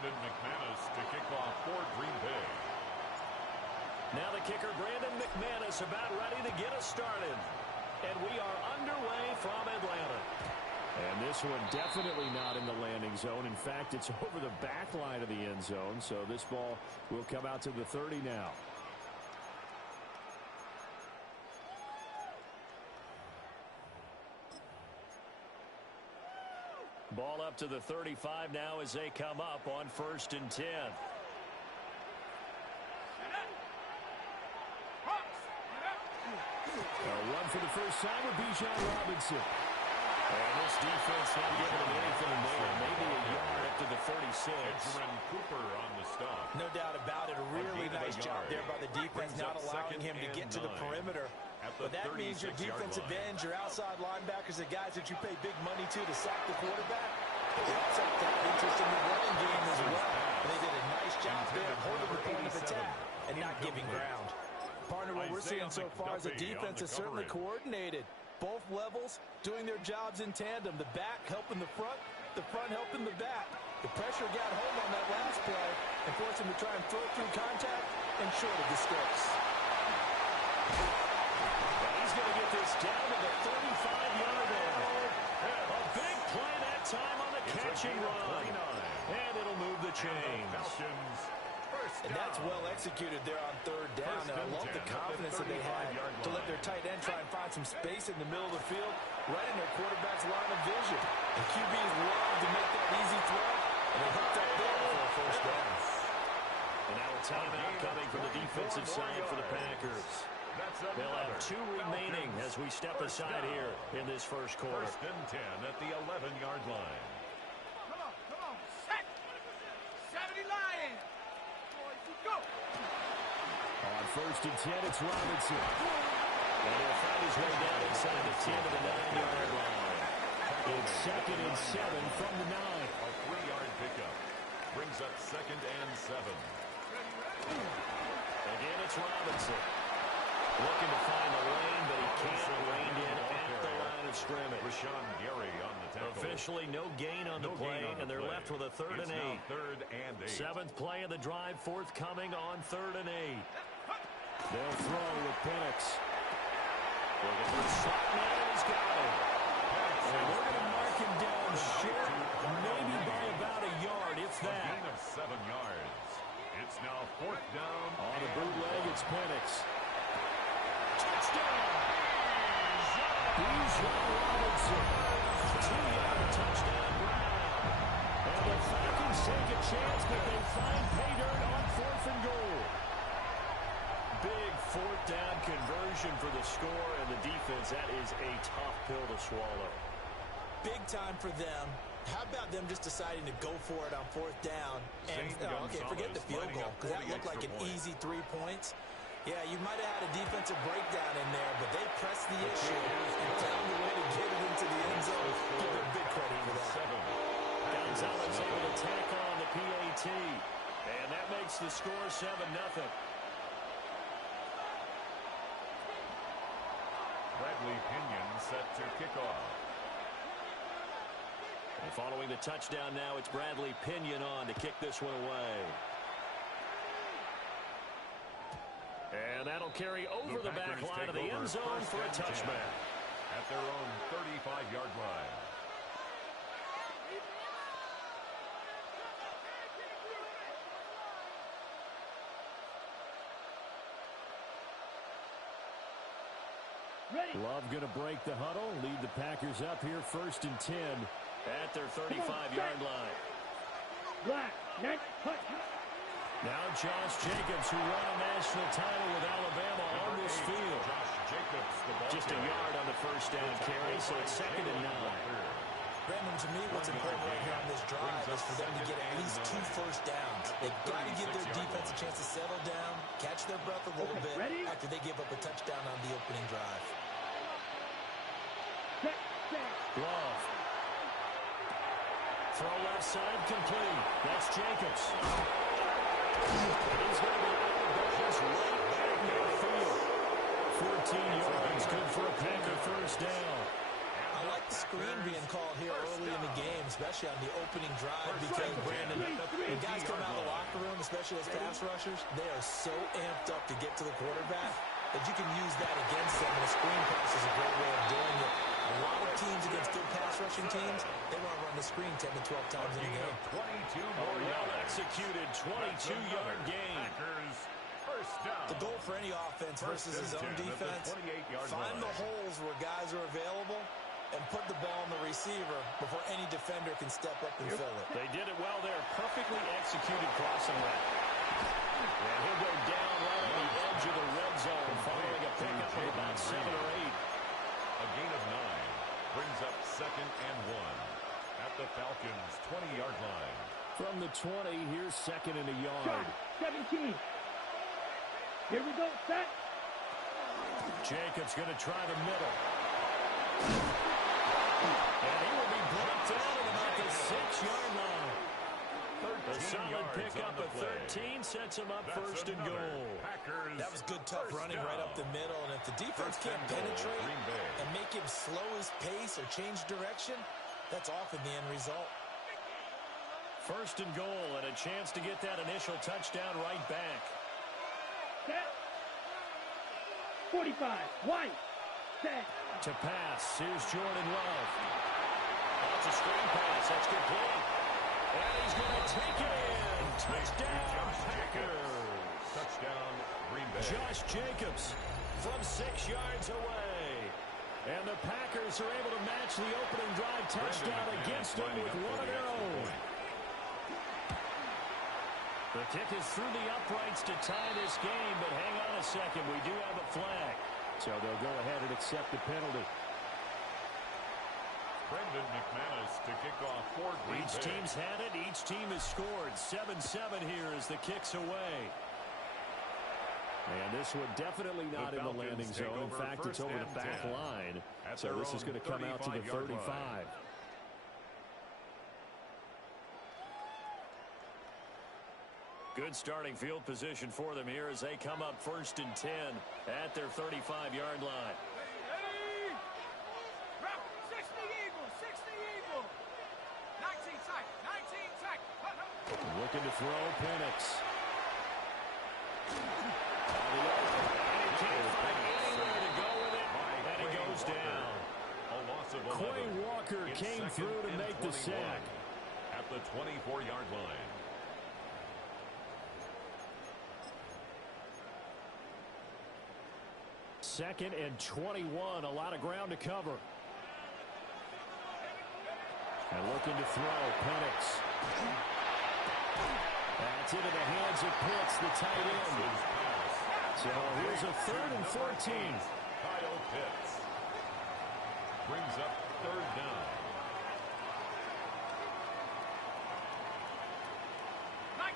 Brandon McManus to kick off for Green Bay. Now the kicker, Brandon McManus, about ready to get us started. And we are underway from Atlanta. And this one definitely not in the landing zone. In fact, it's over the back line of the end zone. So this ball will come out to the 30 now. Ball up to the 35 now as they come up on 1st and 10. A run for the first time with Bijan Robinson. And this defense not giving him anything there. Maybe a yard up to the 36. Edgerrin Cooper on the stop. No doubt about it. A really nice job there by the defense, not allowing him to get to the perimeter. But that means your defensive ends, your outside linebackers, the guys that you pay big money to sack the quarterback. They also got interest in the running game as well. And they did a nice job there holding the point of attack and not giving ground. Partner, what we're seeing so far is the defense is certainly coordinated. Both levels doing their jobs in tandem. The back helping the front helping the back. The pressure got home on that last play and forced him to try and throw through contact and short of the sticks. He's going to get this down to the 35-yard line. A big play that time on the catch and run. And it'll move the chains. And that's well executed there on 3rd down. And I love the confidence that they had to let their tight end try and find some space in the middle of the field, right in their quarterback's line of vision. The QBs love to make that easy throw, and they hooked up there for a 1st down. And now a timeout coming from the defensive side for the Packers. They'll have 2 remaining as we step aside here in this 1st quarter. 1st and 10 at the 11-yard line. Come on, set! 70 Lions! Go! On 1st and 10, it's Robinson. And he'll find his way down inside the 10 to the 9-yard line. It's 2nd and 7 from the 9. A 3-yard pickup brings up 2nd and 7. Again, it's Robinson. Looking to find the lane, but he can't rein in at the line of scrimmage. Rashawn Gary on the tackle. Officially no gain on the play, and they're left with a 3rd and 8. 3rd and 8. 7th play of the drive, forthcoming on 3rd and 8. They'll throw with Penix. Looking for a slot man, he's got him. And we're going to mark him down short, maybe by about a yard, if A that. gain of 7 yards. It's now 4th down. On a bootleg, it's Penix. Touchdown! Bijan Robinson. 2-yard touchdown ground. And the Falcons take a chance, but they find pay dirt on 4th and goal. Big 4th down conversion for the score, and the defense, that is a tough pill to swallow. Big time for them. How about them just deciding to go for it on 4th down? And, okay, forget the field goal, because that looked like an easy 3 points. Yeah, you might have had a defensive breakdown in there, but they pressed the issue and found a way to get it into the end zone. Give them big credit for that. Gonzalez able to tack on the PAT, and that makes the score 7-0. Bradley Pinion set to kick off. And following the touchdown now, it's Bradley Pinion on to kick this one away. And that'll carry over the back line of the end zone for a touchback. At their own 35-yard line. Love going to break the huddle, lead the Packers up here 1st and 10 at their 35-yard line. Now Josh Jacobs, who won a national title with Alabama on this field. Just a yard on the 1st down carry, so it's 2nd and 9. Brandon, to me, what's important right here on this drive is for them to get at least 2 first downs. They've got to give their defense a chance to settle down, catch their breath a little bit after they give up a touchdown on the opening drive. Love. Throw left side complete. That's Jacobs. He's going to be out of bounds right back midfield. 14 yards, good for a Packer 1st down. I I like the screen being called here early in the game, especially on the opening drive, because, Brandon, when guys come out of the locker room, especially as pass rushers, they are so amped up to get to the quarterback that you can use that against them, and a screen pass is a great way of doing it. A lot of teams against good pass rushing teams, they want to run the screen 10 to 12 times in a game. 22 more well-executed 22-yard gain. The goal for any offense versus his own defense, find the holes where guys are available and put the ball in the receiver before any defender can step up and fill it. They did it well there. Perfectly executed crossing route. And he'll go down right on the edge of the red zone following a pickup of about 7 or 8. A gain of 9 brings up 2nd and 1 at the Falcons' 20-yard line. From the 20, here's 2nd and a yard. 17. Here we go, set. Jacobs going to try the middle. And he will be brought down at about the 6-yard line. A solid pickup of 13 sets him up. That's 1st and goal. That was good, tough running right up the middle. And if the defense can't penetrate and make him slow his pace or change direction, that's often the end result. 1st and goal, and a chance to get that initial touchdown right back. Set. 45. White. Set. To pass. Here's Jordan Love. That's a screen pass. That's complete. And he's going to take it in. Touchdown, Packers. Touchdown, Green Bay. Josh Jacobs from 6 yards away. And the Packers are able to match the opening drive touchdown against them with one of their own. The kick is through the uprights to tie this game, but hang on a second. We do have a flag. So they'll go ahead and accept the penalty. Brendan McManus to kick off for Green Bay. Each team's had it. Each team has scored. 7-7 here as the kick's away. And this one definitely not in the landing zone. In fact, it's over the back line. So this is going to come out to the 35. Good starting field position for them here as they come up 1st and 10 at their 35-yard line. Ready? 60 Eagles, 60 Eagles. 19 tight, 19 tight. Looking to throw, Penix. And he can't find anywhere to go with it, and it goes down. A loss of 11. Quay Walker came through to make the sack. At the 24-yard line. Second and 21. A lot of ground to cover. And looking to throw, Penix. That's into the hands of Pitts, the tight end. So here's a 3rd and 14. Kyle Pitts brings up 3rd down. 19-18.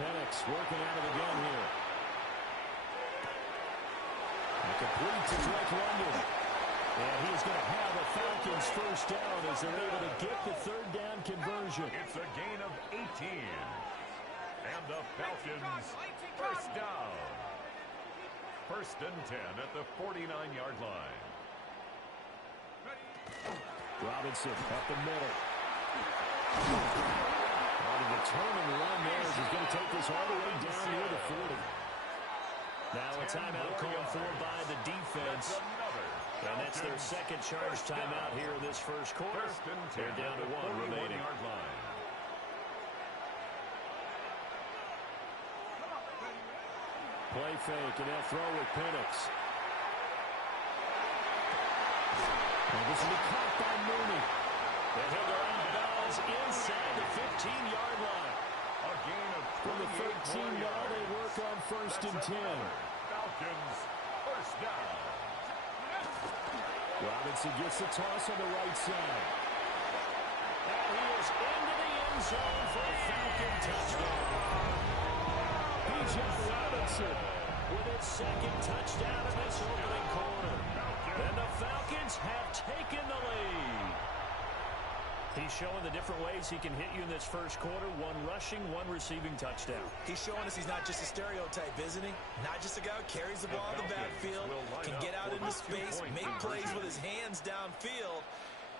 Penix working out of the gun here. Complete to Drake London. And he's going to have a Falcons 1st down as they're able to get the 3rd down conversion. It's a gain of 18. And the Falcons 1st down. 1st and 10 at the 49-yard line. Robinson up the middle. On a determined run there as he's going to take this all the way down near the 40. Now a timeout called for by the defense. And that's their 2nd charge timeout here in this 1st quarter. They're down to 1 remaining. Play fake, and they'll throw with Penix. And this will be caught by Mooney. And he'll go out of bounds inside the 15-yard line. A gain of from the 13 now they work on 1st and 10. Falcons 1st down. Robinson gets the toss on the right side. And he is into the end zone for a Falcon touchdown. B.J. Robinson with his 2nd touchdown in this opening quarter. And the Falcons have taken the lead. He's showing the different ways he can hit you in this first quarter. One rushing, one receiving touchdown. He's showing us he's not just a stereotype, isn't he? Not just a guy who carries the ball in the backfield, can get out into space, make plays with his hands downfield.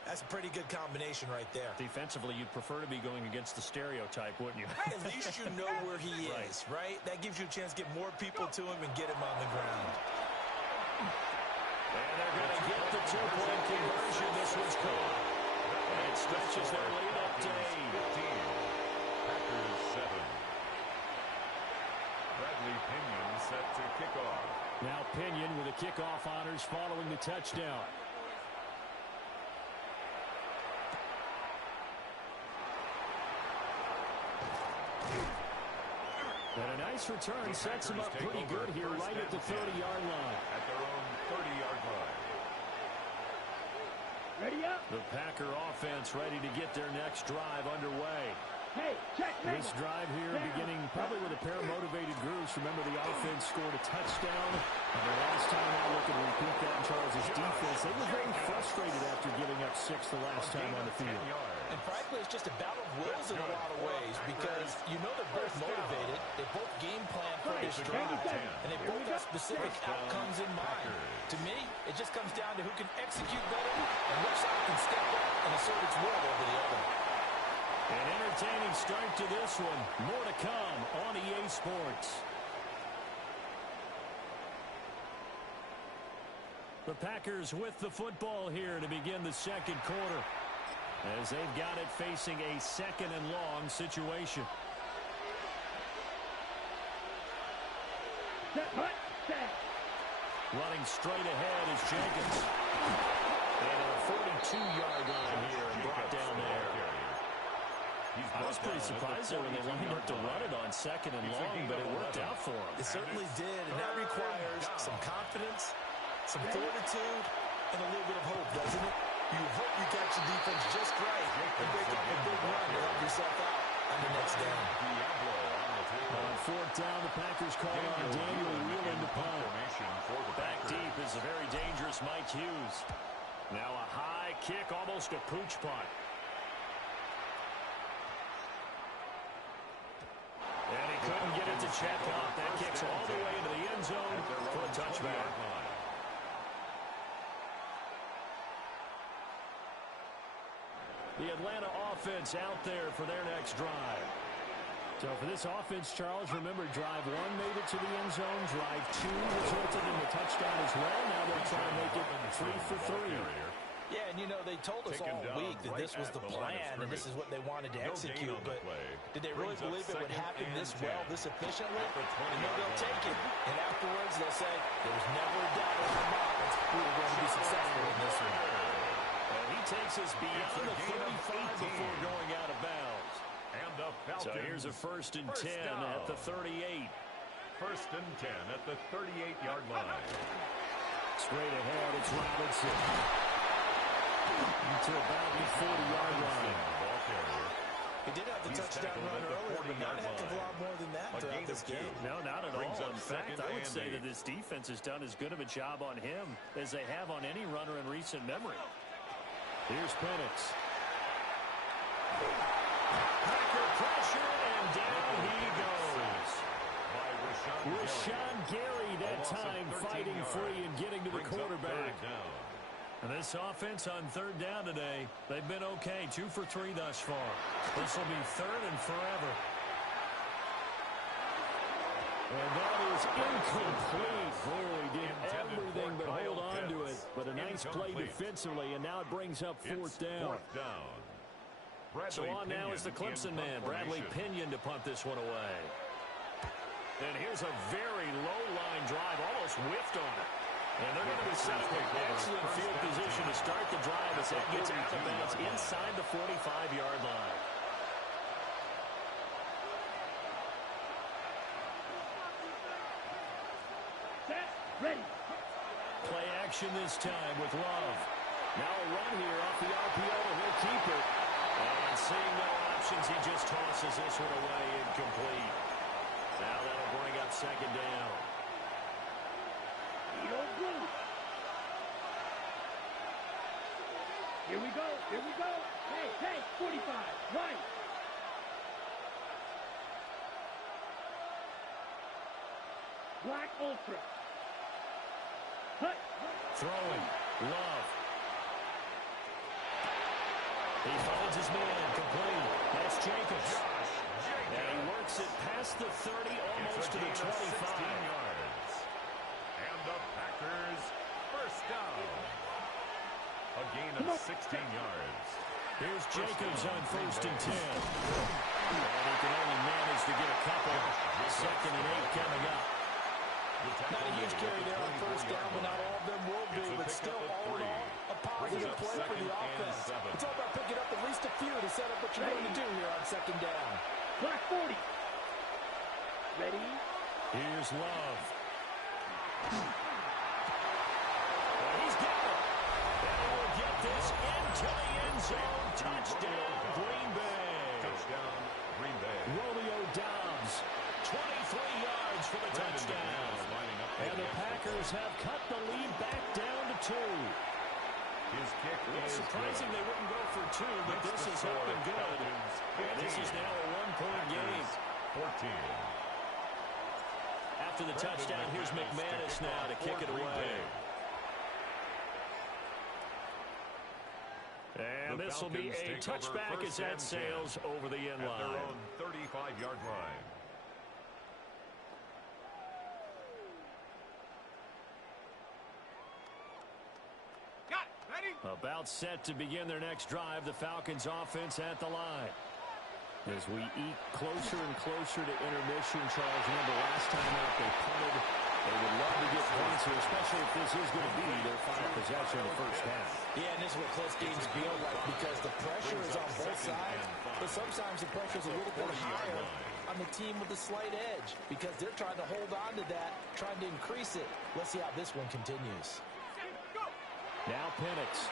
That's a pretty good combination right there. Defensively, you'd prefer to be going against the stereotype, wouldn't you? At least you know where he is, right? That gives you a chance to get more people to him and get him on the ground. And they're going to get the two-point conversion. This one's caught. And it stretches their lead up to 8. Packers 7. Bradley Pinion set to kick off. Now Pinion with the kickoff honors following the touchdown. And a nice return sets him up pretty good here right at the 30-yard line. At their own 30-yard line. Ready up. The Packer offense ready to get their next drive underway. Hey, check. This drive here beginning probably with a pair of motivated grooves. Remember, the offense scored a touchdown. And the last time out, looking to repeat that in Charles' defense. They were very frustrated after giving up 6 the last time on the field. And frankly, it's just a battle of wills in a lot of ways because you know they're both motivated. They both game plan for this drive, and they both have specific outcomes in mind. To me, it just comes down to who can execute better and which side can step up and assert its will over the other. An entertaining start to this one. More to come on EA Sports. The Packers with the football here to begin the second quarter, as they've got it facing a second and long situation. Running straight ahead is Jenkins. And a 42-yard line here and brought down there. I was pretty surprised there when they lined up to run it on second and long, but it worked out for them. It certainly did, and that requires some confidence, some fortitude, and a little bit of hope, doesn't it? You hope you catch the defense just right and break up a big run to help yourself out on the next down. On fourth down, the Packers call on Daniel Wheeling to punt. Back deep is a very dangerous Mike Hughes. Now a high kick, almost a pooch punt. And he couldn't get it to check out. That kicks all the way into the end zone for a touchback. The Atlanta offense out there for their next drive. So for this offense, Charles, remember, drive 1 made it to the end zone. Drive 2 resulted in the touchdown as well. Now they're trying to make it 3 for 3. Yeah, and you know, they told us all week that this was the plan and this is what they wanted to execute, but did they really believe it would happen this well, this efficiently? You know they'll take it, and afterwards they'll say, there's never a doubt in our minds we were going to be successful in this one. And he takes us beyond the 35 before going out of bounds. So here's a 1st and 10 at the 38. 1st and 10 at the 38-yard line. Straight ahead, it's Robinson. To about the 40-yard line. He did have the touchdown run earlier, but not a heck of a lot more than that throughout this game. No, not at all. In fact, I would say that this defense has done as good of a job on him as they have on any runner in recent memory. Here's Penix. Packer pressure, and down he goes. Rashawn Gary that time fighting free and getting to the quarterback. And this offense on 3rd down today, they've been okay. 2 for 3 thus far. This will be 3rd and forever. And that is incomplete. Boy, did everything but hold on to it. But a nice play defensively, and now it brings up 4th down. So on now is the Clemson man, Bradley Pinion, to punt this one away. And here's a very low-line drive, almost whiffed on it. And they're going to be set up in excellent field position to start the drive as that gets out of bounds inside the 45-yard line. Set. Ready. Play action this time with Love. Now a run here off the RPO, and he'll keep it. And seeing no options, he just tosses this one away incomplete. Now that'll bring up 2nd down. Here we go. Here we go. Hey, Hey, 45, right. Black Ultra. Hut. Throwing. Love. He finds his man. Complete. That's Jacobs. And he works it past the 30, almost to the 25. Yards. And the Packers first down. A gain of 16 yards. Here's Jacobs on 1st and 10. And he can only manage to get a couple. 2nd and 8 coming up. Not a huge carry there on 1st down, but not all of them will be. But still, all in all, a positive play for the offense. It's all about picking up at least a few to set up what you're going to do here on 2nd down. Black 40. Ready? Here's Love. He's got it. And he will get this into the end zone. Touchdown, Green Bay. Touchdown, Green Bay. Romeo Dobbs, 23 yards for the touchdown. And the Packers have cut the lead back down to 2. His kick is surprising they wouldn't go for 2, but this has been good. And this is now a 1-point game. 14. After the touchdown, here's McManus now to kick it away. And this will be a touchback as that sails over the end line. At their own 35-yard line. About set to begin their next drive, the Falcons offense at the line. As we eat closer and closer to intermission, Charles, remember last time out they punted. They would love to get points here, especially if this is going to be their final possession in the first half. Yeah, and this is what close games feel like because the pressure is on both sides, but sometimes the pressure is a little bit higher on the team with the slight edge because they're trying to hold on to that, trying to increase it. Let's see how this one continues. Now Penix.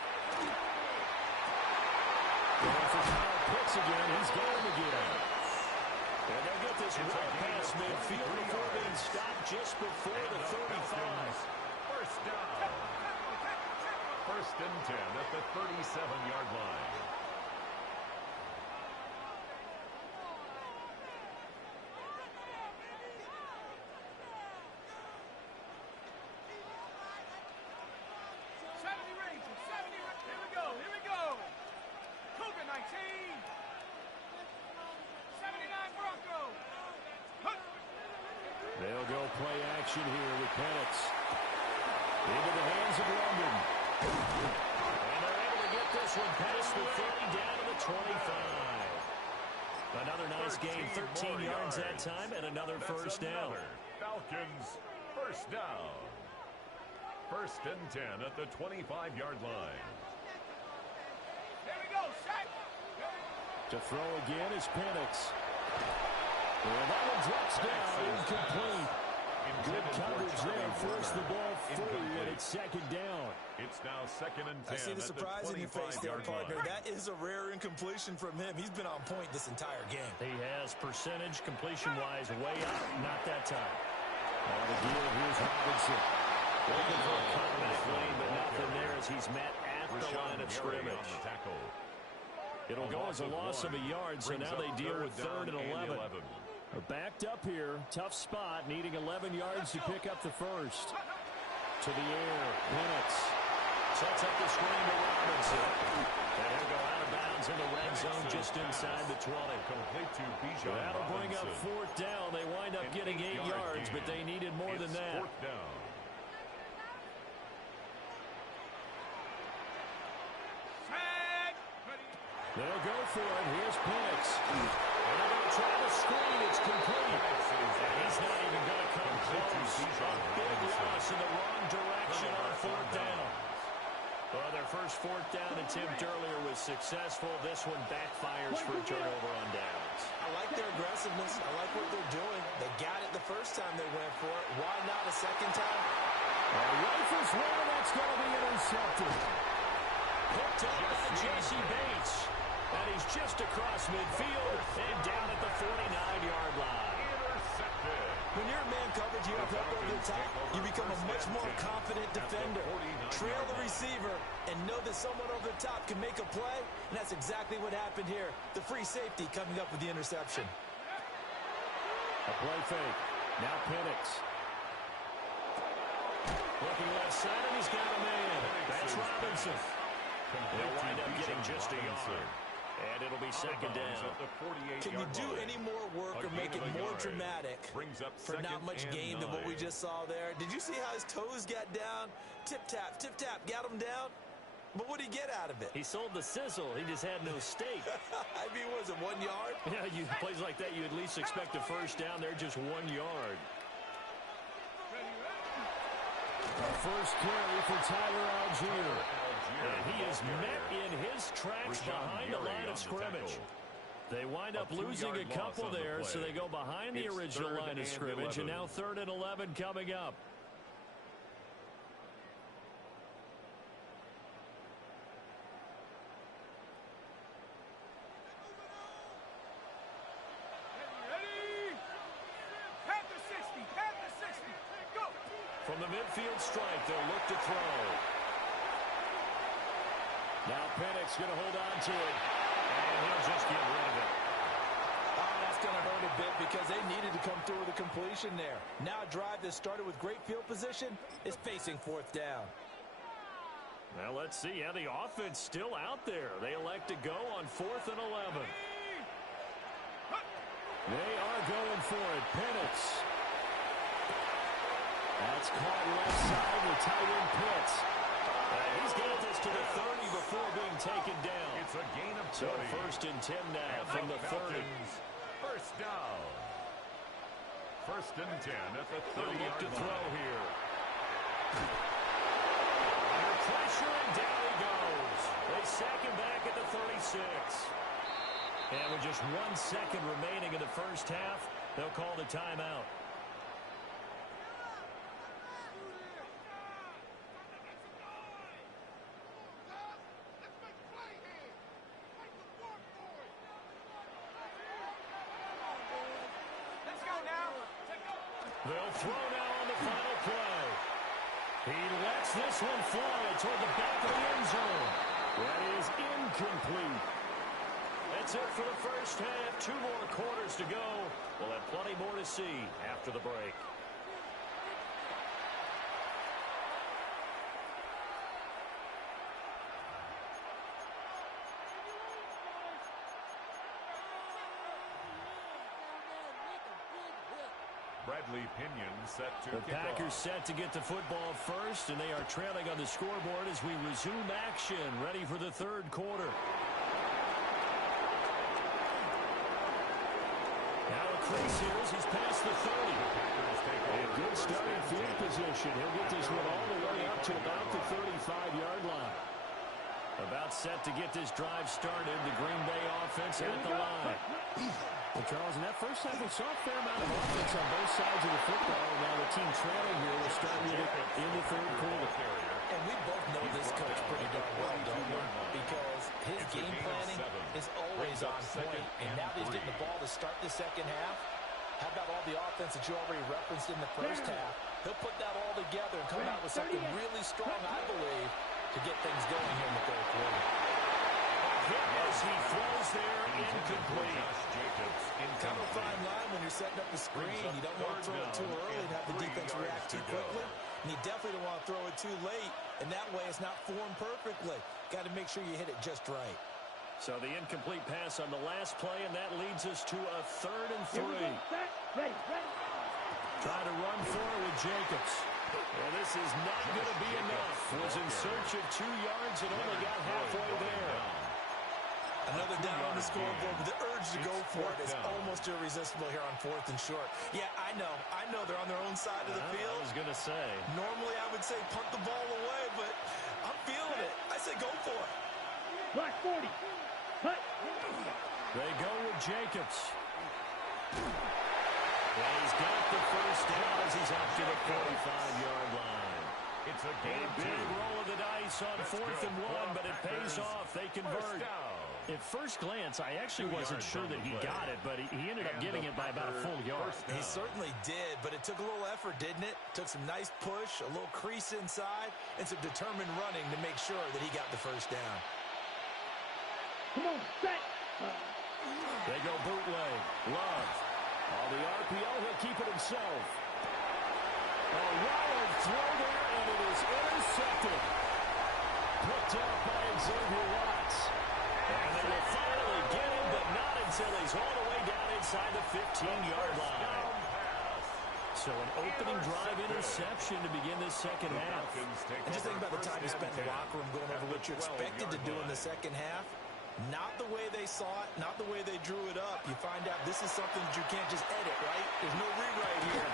Going for Kyle Pitts again. He's got him again. And they'll get this right past midfield before being stopped just before the 35. First down. 1st and 10 at the 37-yard line. They'll go play action here with Penix. Into the hands of London. And they're able to get this one past the 30 down to the 25. Another nice gain, 13 yards that time, and another first down. Falcons first down. 1st and 10 at the 25-yard line. Here we go, set. To throw again is Penix. And that one drops down, incomplete. Good coverage there, force the ball free, and it's 2nd down. It's now 2nd and 10. I see the surprise in your face there, partner. Line. That is a rare incompletion from him. He's been on point this entire game. He has percentage completion-wise way up, not that time. On the deal, here's Robinson. Looking for a comeback lane, but nothing there as he's met at the line of scrimmage. It'll go as a loss of a yard, so now they deal with 3rd and 11. They're backed up here. Tough spot, needing 11 yards to pick up the first. To the air, Penix. Sets up the screen to Robinson. And he'll go out of bounds in the red zone just inside the 20. Complete to Bijan. That'll bring up 4th down. They wind up getting 8 yards, but they needed more than that. 4th down. They'll go for it. Here's Penix. And they're going to try the screen. It's complete. And he's not even going to come close. A big loss in the wrong direction on 4th down. Well, their first 4th down attempt earlier was successful. This one backfires for a turnover on downs. I like their aggressiveness. I like what they're doing. They got it the first time they went for it. Why not a second time? Rifles one, that's going to be intercepted. Picked up by Jesse Bates. And he's just across midfield and down at the 49-yard line. Intercepted. When you're in man coverage, you have help over the top, you become a much more confident defender. Trail the receiver and know that someone over the top can make a play, and that's exactly what happened here. The free safety coming up with the interception. A play fake. Now Penix. Looking left side, and he's got a man. That's Robinson. They'll wind up getting just a yard. And it'll be second down. Can you do any more work or make it more dramatic for not much gain than what we just saw there? Did you see how his toes got down? Tip-tap, got him down. But what did he get out of it? He sold the sizzle. He just had no steak. I mean, was it 1 yard? Yeah, plays like that, you at least expect a first down. They're just 1 yard. First carry for Tyler Algier. And he is met in his tracks behind the line of scrimmage. They wind up losing a couple there, so they go behind the original line of scrimmage, and now 3rd and 11 coming up. From the midfield stripe, they'll look to throw. Now Penix going to hold on to it, and he'll just get rid of it. Oh, that's going to hurt a bit because they needed to come through with a completion there. Now a drive that started with great field position is facing 4th down. Now let's see. Yeah, the offense still out there. They elect to go on 4th and 11. They are going for it. Penix. That's caught left side with tight end Pitts. He's got this to the 30 before being taken down. It's a gain of 20. So 1st and 10 now from the 30. First down. 1st and 10 at the 30-yard line. Look to throw here. Under pressure, and down he goes. They sack him back at the 36. And with just 1 second remaining in the first half, they'll call the timeout. They'll throw now on the final play. He lets this one fly toward the back of the end zone. That is incomplete. That's it for the first half. 2 more quarters to go. We'll have plenty more to see after the break. Bradley Pinion set to The Packers set to get the football first, and they are trailing on the scoreboard as we resume action, ready for the 3rd quarter. Now a crease here as he's past the 30. A good starting field position. He'll get this one all the way up to about the 35-yard line. About set to get this drive started. The Green Bay offense at the line. Well, Charles, in that first half, we saw a fair amount of offense on both sides of the football. And now the team trailing here will start with it in the 3rd quarter. And we both know this coach pretty darn well, don't we? Because his game planning is always on point. And now that he's getting the ball to start the second half, how about all the offense that you already referenced in the first half? He'll put that all together and come out with something really strong, I believe, to get things going here in the 3rd quarter. Hit as he throws there, incomplete. Kind of a fine line when you're setting up the screen. You don't want to throw it too early and have the defense react too quickly. And you definitely don't want to throw it too late. And that way it's not formed perfectly. Got to make sure you hit it just right. So the incomplete pass on the last play, and that leads us to a 3rd and 3. Trying to run forward with Jacobs. Well, this is not going to be enough. Was in search of 2 yards and only got halfway there. Another down on the scoreboard, but the urge to go for it is almost irresistible here on 4th and short. Yeah, I know they're on their own side of the field. I was going to say. Normally I would say punt the ball away, but I'm feeling it. I say go for it. Black 40. Cut. They go with Jacobs. And he's got the first down as he's up to the 45-yard line. It's a big roll of the dice on 4th and 1, but it pays off. They convert. At first glance, I actually wasn't sure that he got it, but he ended up getting it by about a full yard. He certainly did, but it took a little effort, didn't it? Took some nice push, a little crease inside, and some determined running to make sure that he got the first down. Come on, set. They go bootleg. Love. On the RPO, he'll keep it himself. A wild throw there, and it is intercepted. Picked up by Xavier Watts. And they will finally get him, but not until he's all the way down inside the 15-yard line. So an opening drive interception to begin this second half. And just think about the time you spent in the locker room going over what you expected to do in the second half. Not the way they saw it, not the way they drew it up. You find out this is something that you can't just edit, right? There's no rewrite here.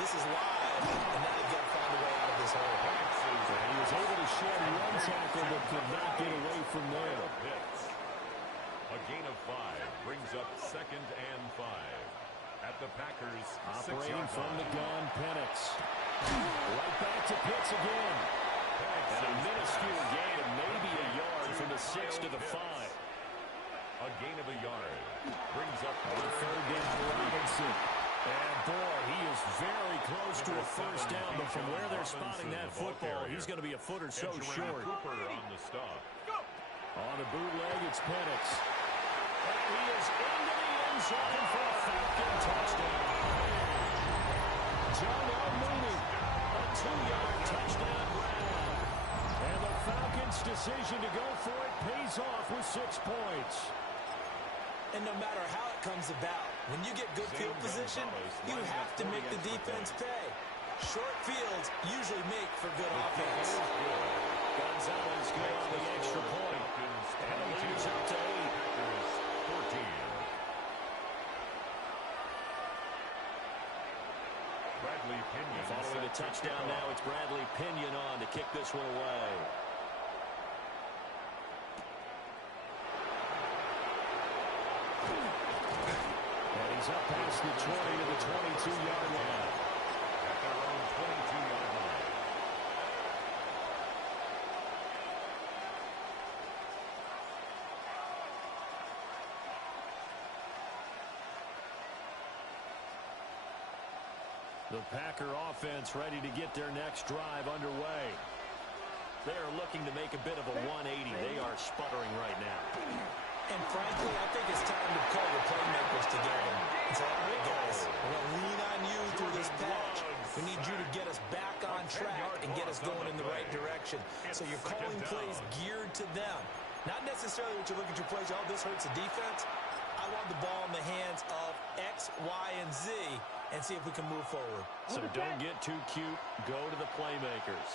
This is live, and now they've got to find a way out of this hole. He was able to shed one tackle, but could not get away from there. A gain of 5 brings up 2nd and 5. At the Packers, operating from the gun, Penix. Right back to Pitts again. And a minuscule gain of maybe a yard from the 6 to the 5. A gain of a yard brings up third down, Robinson. And boy, he is very close to a first down, but from where they're spotting that football, he's going to be a foot or so short. On the stop. On the bootleg, it's Penix. And he is into the end zone for a Falcon touchdown. John Mooney, a 2-yard touchdown grab. And the Falcons' decision to go for it pays off with 6 points. And no matter how it comes about, when you get good field position, you have to make the defense pay. Short fields usually make for good offense. Gonzalez good on the extra point. And the lead's up to 8. 14. Bradley Pinion. Following the touchdown now, it's Bradley Pinion on to kick this one away. And he's up past the 20 to the 22-yard line. At their own 22-yard line. The Packer offense ready to get their next drive underway. They are looking to make a bit of a 180. They are sputtering right now. And frankly, I think it's time to call the playmakers together and say, all right, guys, we're going to lean on you through this patch. We need you to get us back on track and get us going in the right direction. So you're calling plays geared to them. Not necessarily what you look at your plays, oh, this hurts the defense. I want the ball in the hands of X, Y, and Z and see if we can move forward. So don't get too cute. Go to the playmakers.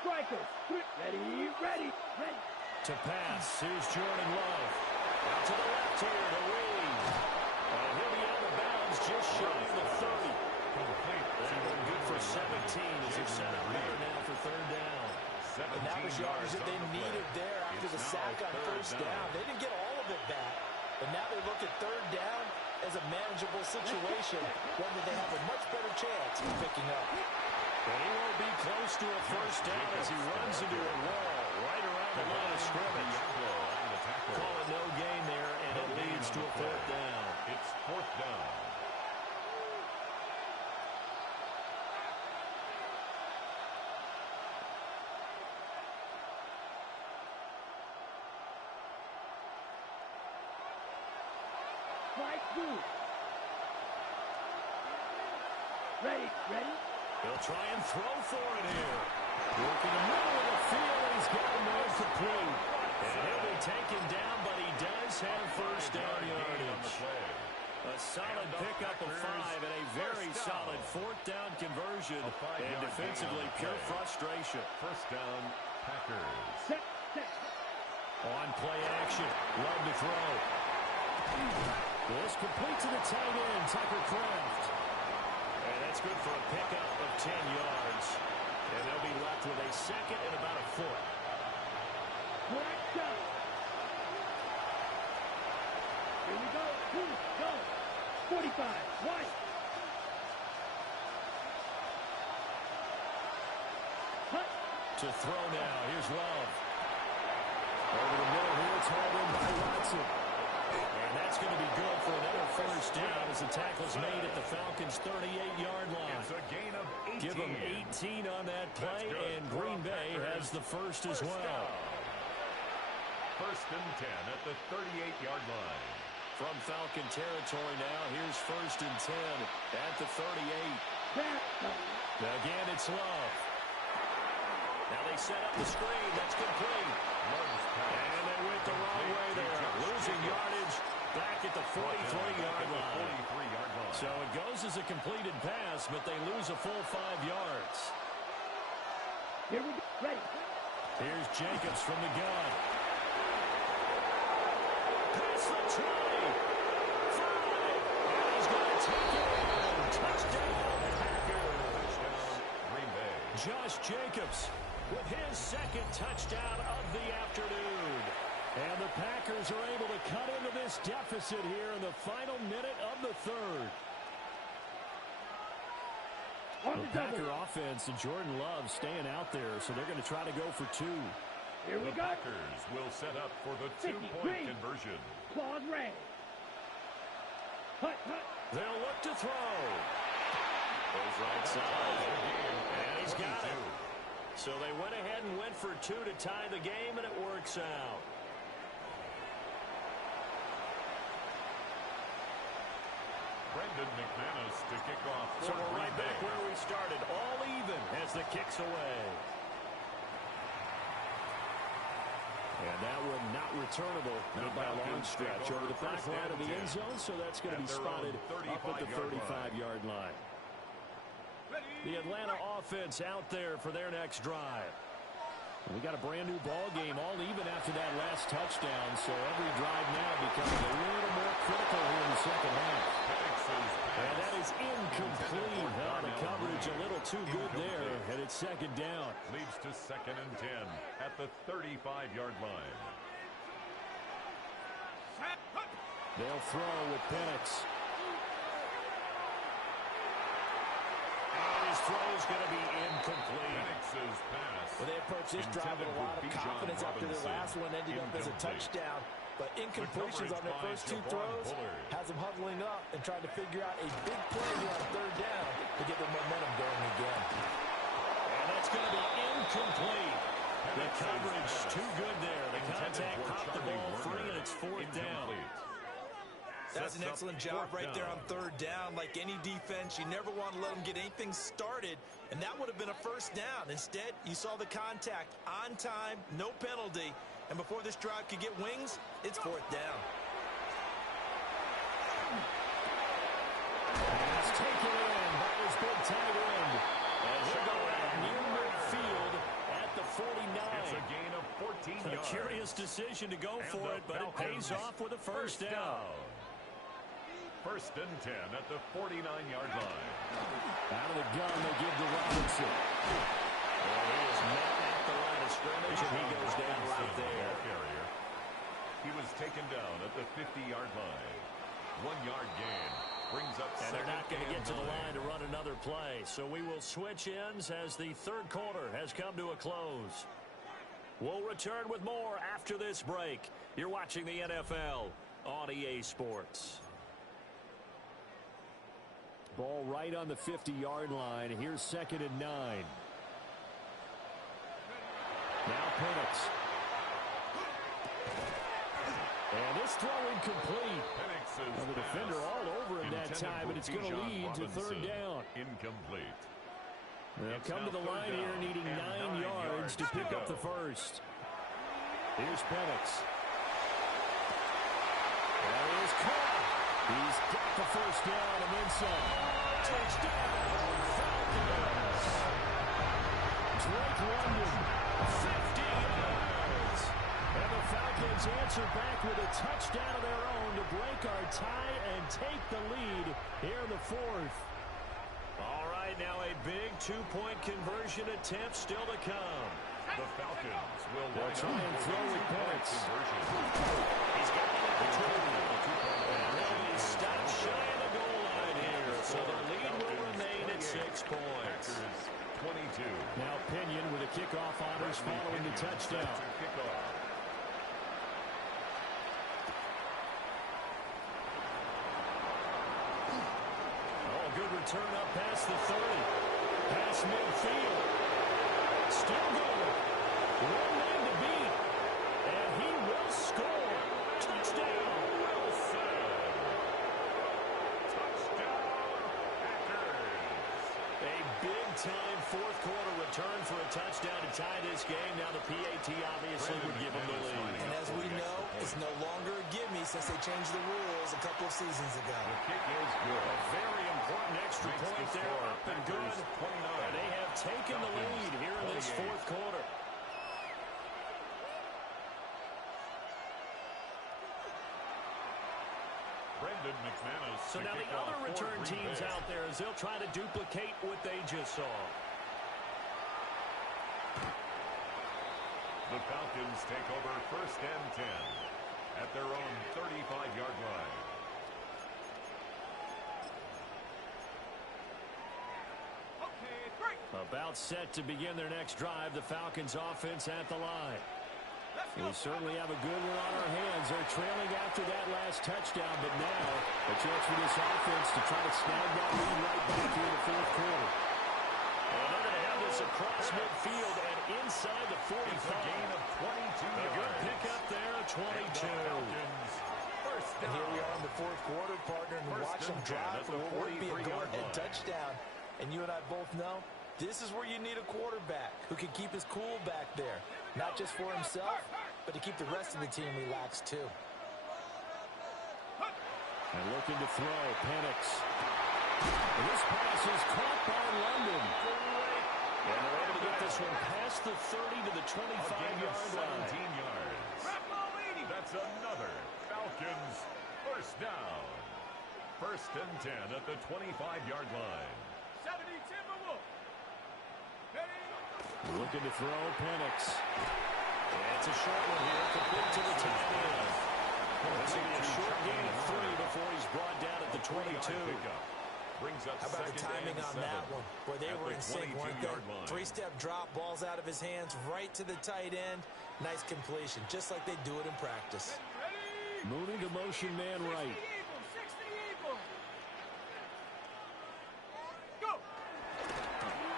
Strikers, ready, ready, ready. To pass, here's Jordan Love. Out to the left here to Reed. And he'll be out of bounds just shy of the 30. And good for 17 as they're set up better now for third down. And that was yardage that they needed there after the sack on first down. They didn't get all of it back, but now they look at third down as a manageable situation, one that they have a much better chance of picking up. And he won't be close to a first down as he runs into a wall right around the line of scrimmage. Call it no gain there, and it leads to a fourth down. It's fourth down. Strike 2. Ready, ready. He'll try and throw for it here. Working the middle of the field, and he's got a man complete. And he'll be taken down, but he does have first down yardage. A solid pickup of 5 and a very solid fourth down conversion. And defensively, pure frustration. First down, Packers. Set. On play action, Love to throw. This complete to the tight end, Tucker Kraft. And that's good for a pickup of 10 yards. And they'll be left with a second and about a foot. Correct up. Here we go. 2, go. 45, right. To throw now. Here's Love. Over the middle here, it's hauled in by Watson. And that's going to be good for another first down as the tackle's made at the Falcons' 38-yard line. It's a gain of 18. Give them 18 on that play, and Green Bay has the first as well. First and 10 at the 38-yard line. From Falcon territory now, here's first and 10 at the 38. Again, it's Love. Now they set up the screen. That's complete. And they went the wrong way there. Losing yardage back at the 43-yard line. So it goes as a completed pass, but they lose a full 5 yards. Here we go. Ready. Here's Jacobs from the gun. Pass the 20. 5. And he's going to take it in. Touchdown, Packers. Green Bay. Josh Jacobs with his second touchdown of the afternoon. And the Packers are able to cut into this deficit here in the final minute of the third. The Packer offense and Jordan Love staying out there, so they're going to try to go for 2. Here we The go. Packers will set up for the 2-point conversion. Claude Ray. Hut, hut. They'll look to throw. Goes right side. And he's got it. So they went ahead and went for 2 to tie the game, and it works out. Brendan McManus to kick off. So we're right back where we started. All even as the kick's away. And that one not returnable, not by a long stretch, over the back line of the end zone, so that's going to be spotted up at the 35-yard line. The Atlanta offense out there for their next drive. We got a brand-new ball game, all even after that last touchdown, so every drive now becoming a little more critical here in the second half. And that is incomplete. The coverage a little too good there, and it's second down. Leads to second and 10 at the 35-yard line. They'll throw with Penix. And his throw's going to be incomplete. Penix's pass. Well, they approached this drive with a lot of confidence after the last one ended up as a touchdown. But incompletions on their first 2 throws has them huddling up and trying to figure out a big play here on third down to get their momentum going again. And that's going to be incomplete. The coverage too good there. The contact popped the ball free, and it's fourth down. That's an excellent job right there on third down. Like any defense, you never want to let them get anything started, and that would have been a first down. Instead, you saw the contact on time, no penalty, and before this drive could get wings, it's fourth down. Pass taken in by his big tight end. And he'll go out near midfield at the 49. It's a gain of 14 yards. A curious decision to go for it, but it pays off with a first down. First and 10 at the 49-yard line. Out of the gun, they give to Robinson. Well, he is met at the line of scrimmage, and he goes down right there. He was taken down at the 50-yard line. 1-yard gain. Brings up and they're not going to get to the line to run another play. So we will switch ends as the third quarter has come to a close. We'll return with more after this break. You're watching the NFL on EA Sports. Ball right on the 50-yard line. Here's second and 9. Now Penix. And this throw incomplete. Well, the defender all over him that time, but it's going to lead to third down. Incomplete. They'll come to the line here needing 9 yards to pick up the first. Here's Penix. There he is caught. He's got the first down and then some. Touchdown, Falcons. Drake London, 50 yards. And the Falcons answer back with a touchdown of their own to break our tie and take the lead here in the fourth. All right, now a big two-point conversion attempt still to come. The Falcons will try and throw with Penix. He's got it at the 2. And then he stops shy of the goal line here. So the lead will remain at 6 points. 22. Now Pinion with a kickoff honors following the touchdown. return up past the 30. Past midfield. Still going. One man to beat. And he will score. Touchdown. Well said. Touchdown, Packers. A big-time fourth-quarter return for a touchdown to tie this game. Now the PAT obviously would give him the lead. And as we know, it's no longer a gimme since they changed the rules a couple of seasons ago. The kick is good. A very important extra point there, up and good. 29. And they have taken the lead here in this fourth quarter. Brendan McManus. So now the other return teams out there as they'll try to duplicate what they just saw. The Falcons take over 1st and 10 at their own 35-yard line. About set to begin their next drive, the Falcons offense at the line. We certainly have a good one on our hands. They're trailing after that last touchdown, but now a chance for this offense to try to snag that lead right back here in the fourth quarter. And they're going to have this across midfield and inside the 45. It's a gain of 22 yards. A good pickup there, 22. And here we are in the fourth quarter, partner, and watch them drive for what would be a go-ahead touchdown. And you and I both know this is where you need a quarterback who can keep his cool back there. Not just for himself, but to keep the rest of the team relaxed too. And looking to throw, Penix. And this pass is caught by London. And they're able to get this one past the 30 to the 25-yard line. 17 yards. That's another Falcons first down. 1st and 10 at the 25-yard line. 70 Timberwolves. Looking to throw, Penix. And it's a short one here, complete to the tight end. This will be a short gain of 3 before he's brought down at the 22. How about the timing on that one? Where they were in sync, weren't they? 3-step drop, balls out of his hands, right to the tight end. Nice completion, just like they do it in practice. Moving to motion man right.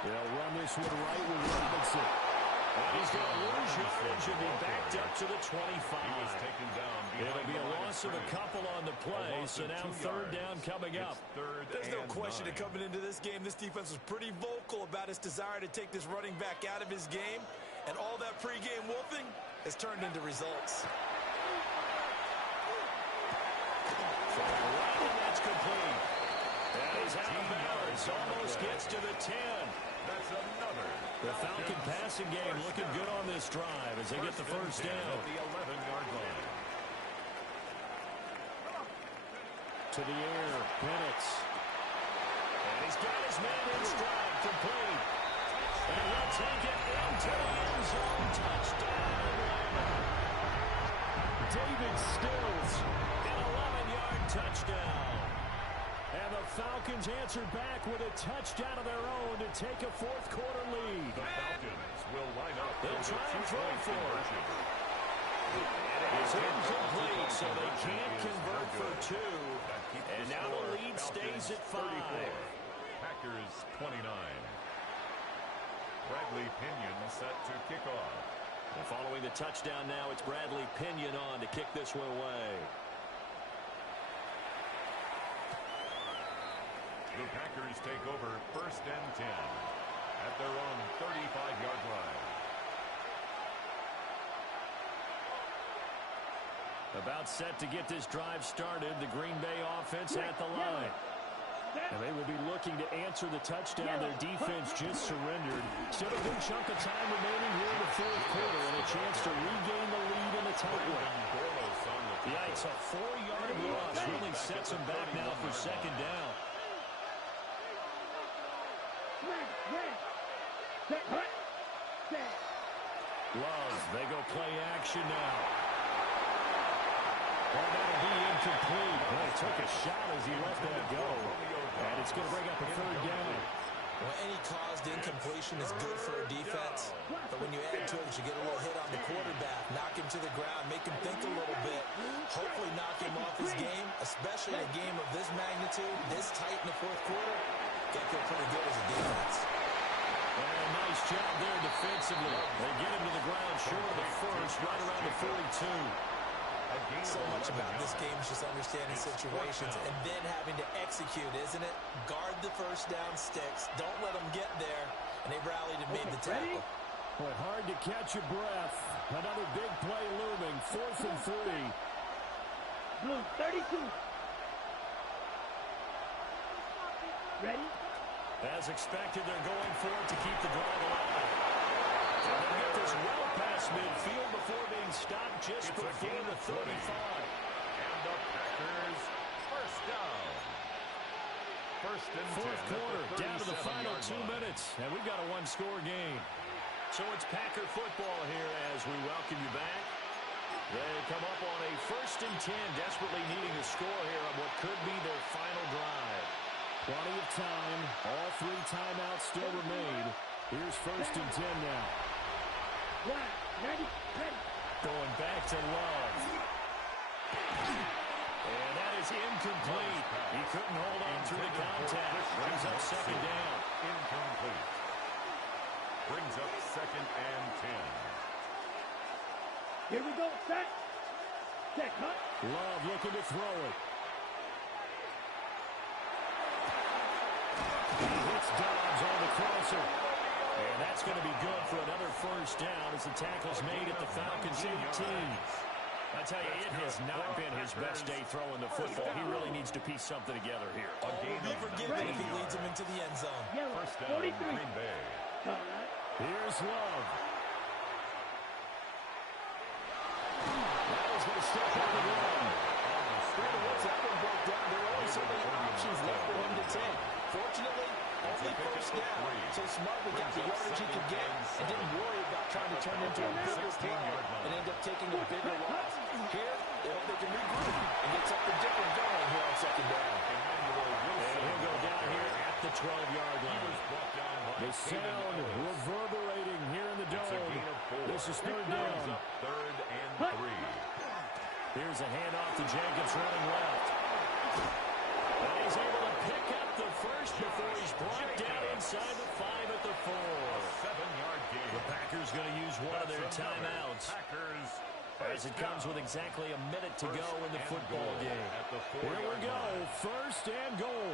They'll run this one right with Robinson. And he's going to lose yardage and be backed up to the 25. He was taken down. It'll be a loss of a couple on the play, so now 3rd down coming up. There's no question that coming into this game, this defense was pretty vocal about its desire to take this running back out of his game, and all that pregame wolfing has turned into results. Right, and that's complete. And he's out of bounds, almost gets to the 10. That's another. The Falcon passing game looking good on this drive as they get the first down. At the 11-yard line. To the air, Penix. And he's got his man in stride, complete. And he'll take it into the end zone. Touchdown. David Stills, an 11-yard touchdown. And the Falcons answered back with a touchdown of their own to take a fourth quarter lead. The Falcons will line up. They'll try and throw for it. It's incomplete, so they can't convert for 2. And now the lead stays at 5. Packers 29. Bradley Pinion set to kick off. And following the touchdown now, it's Bradley Pinion on to kick this one away. The Packers take over 1st and 10 at their own 35-yard line. About set to get this drive started, the Green Bay offense at the line. And they will be looking to answer the touchdown. Their defense just surrendered. Still a good chunk of time remaining here in the fourth quarter and a chance to regain the lead in a tight one. Yikes, a 4-yard loss really sets them back now for 2nd down. Love, they go play action now. Well, that'll be incomplete. Well, he took a shot as he let that go. And it's going to bring up a 3rd down. Well, any caused incompletion is good for a defense. But when you add to it, you get a little hit on the quarterback, knock him to the ground, make him think a little bit, hopefully knock him off his game, especially in a game of this magnitude, this tight in the fourth quarter. Got to feel pretty good as a defense. And a nice job there defensively. They get him to the ground short of the first, right around the 42. So much about this game is just understanding situations and then having to execute, isn't it? Guard the first down sticks. Don't let them get there. And they rallied and made the tackle. Boy, hard to catch your breath. Another big play looming. 4th and 3. Blue, 32. Ready? As expected, they're going for it to keep the drive alive. So they'll get this well past midfield before being stopped just before the 35. And the Packers first down. First and 10 Fourth quarter, down to the final 2 line. minutes, and we've got a one-score game. So it's Packer football here as we welcome you back. They come up on a 1st and 10, desperately needing a score here on what could be their final drive. Plenty of time. All 3 timeouts still remain. Here's 1st and 10 now. 90, ready. Going back to Love. And that is incomplete. He couldn't hold on through the contact. Brings up 2nd down. Incomplete. Brings up 2nd and 10. Here we go. Set. Set. Cut. Love looking to throw it. He hits Dobbs on the crosser. And that's going to be good for another 1st down as the tackle's made at the Falcons 18. I tell you, it has not been his best day throwing the football. He really needs to piece something together here. All will be forgiven if he leads him into the end zone. Yellow, First down, 43. Green Bay. All right. Here's Love. That is going to step on the run. Once that one broke down, there were only so many options left for him to take. Fortunately, only 1st down. So Smartly got the yardage he could get and didn't worry about trying to turn into a bigger play and end up taking a bigger loss. Here, they hope they can regroup and get something different going here on 2nd down. And he'll go down here at the 12-yard line. The sound reverberating here in the dome. This is 3rd down. 3rd and 3. Here's a handoff to Jacobs running left. And he's able to pick up the first before he's brought down inside the 5 at the 4. 7-yard gain. The Packers going to use one of their timeouts as it comes with exactly a minute to go in the football game. Here we go. 1st and goal.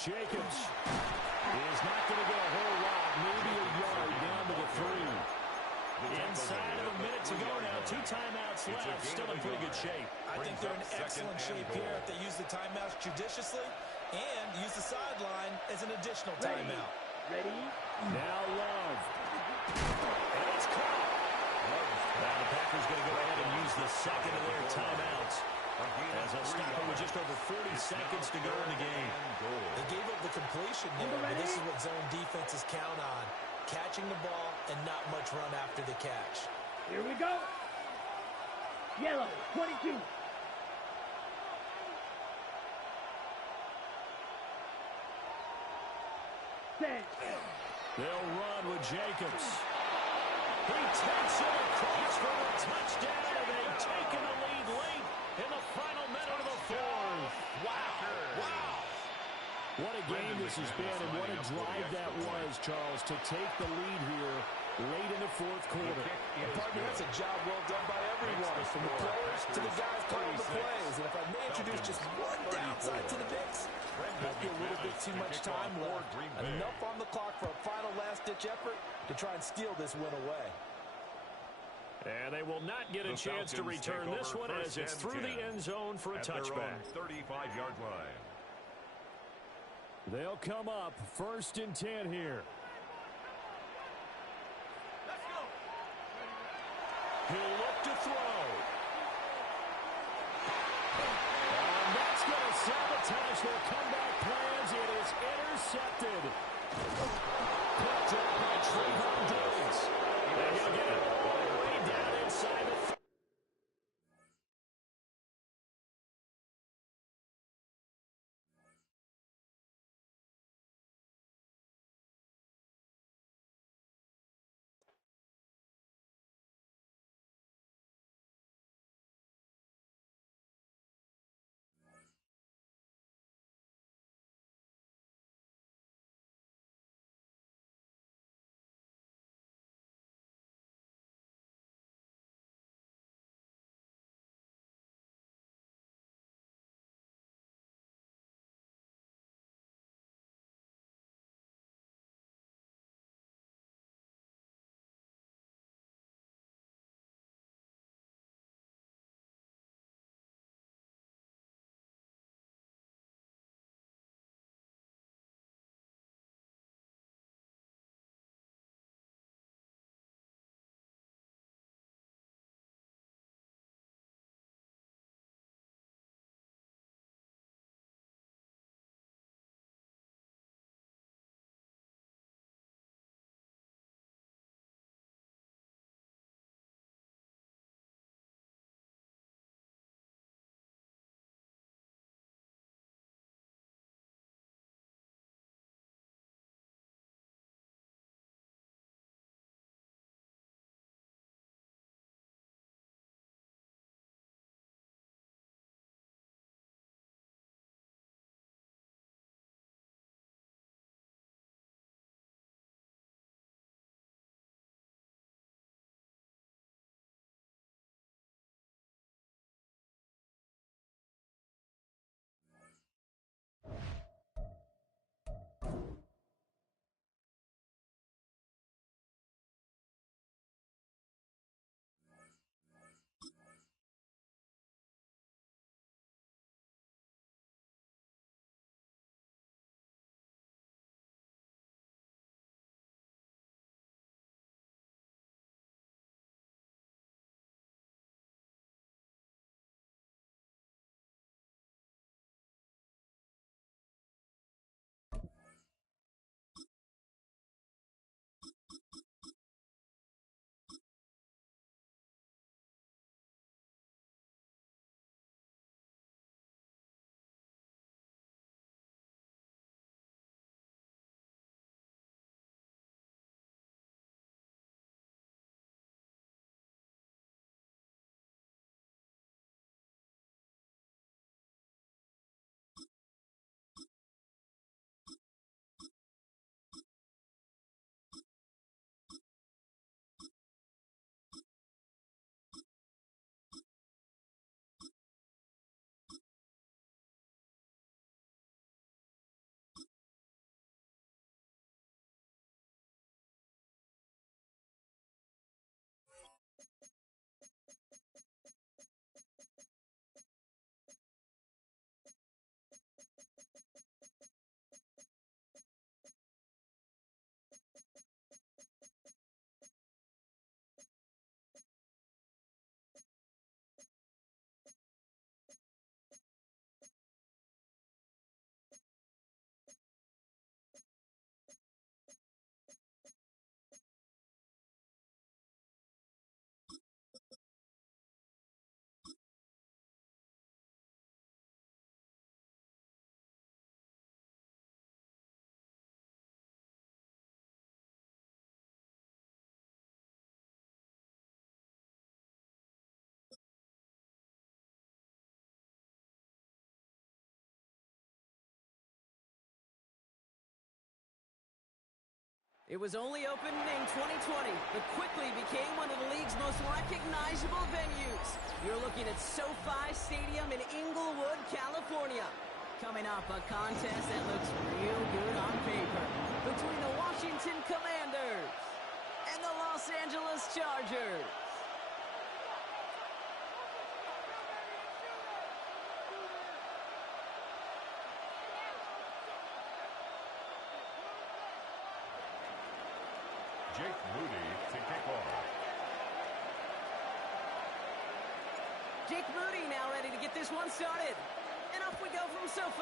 Jacobs is not going to go a whole lot. Maybe a yard down to the 3. Inside of a minute to go now. 2 timeouts left. Still in pretty good shape. I think they're in excellent shape here if they use the timeouts judiciously and use the sideline as an additional timeout. Ready? Now Love. And it's caught. Now the Packers going to go ahead and use the 2nd of their timeouts as they'll stop it with just over 40 seconds to go in the game. They gave up the completion there, but this is what zone defenses count on. Catching the ball and not much run after the catch. Here we go. Yellow, 22. Set. They'll run with Jacobs. He takes it across for a touchdown, and they've taken the lead late in the final minute of the 4th. What a game this has been, and what a drive that was, Charles, to take the lead here late in the 4th quarter. And partner, that's a job well done by everyone, from the players to the guys calling the plays. And if I may introduce just one downside to the mix, might be a little bit too much time left. Enough on the clock for a final last-ditch effort to try and steal this win away. And they will not get a chance to return this one as it's through the end zone for a touchback. 35-yard line. They'll come up 1st and 10 here. Let's go. He'll look to throw. And that's going to sabotage their comeback plans. It is intercepted. Picked up by Trayvon Diggs. And he'll get it all the way down inside the It was only opened in 2020, but quickly became one of the league's most recognizable venues. You're looking at SoFi Stadium in Inglewood, California. Coming up, a contest that looks real good on paper between the Washington Commanders and the Los Angeles Chargers. Jake Moody to kick off. Jake Moody now ready to get this one started. And off we go from SoFi.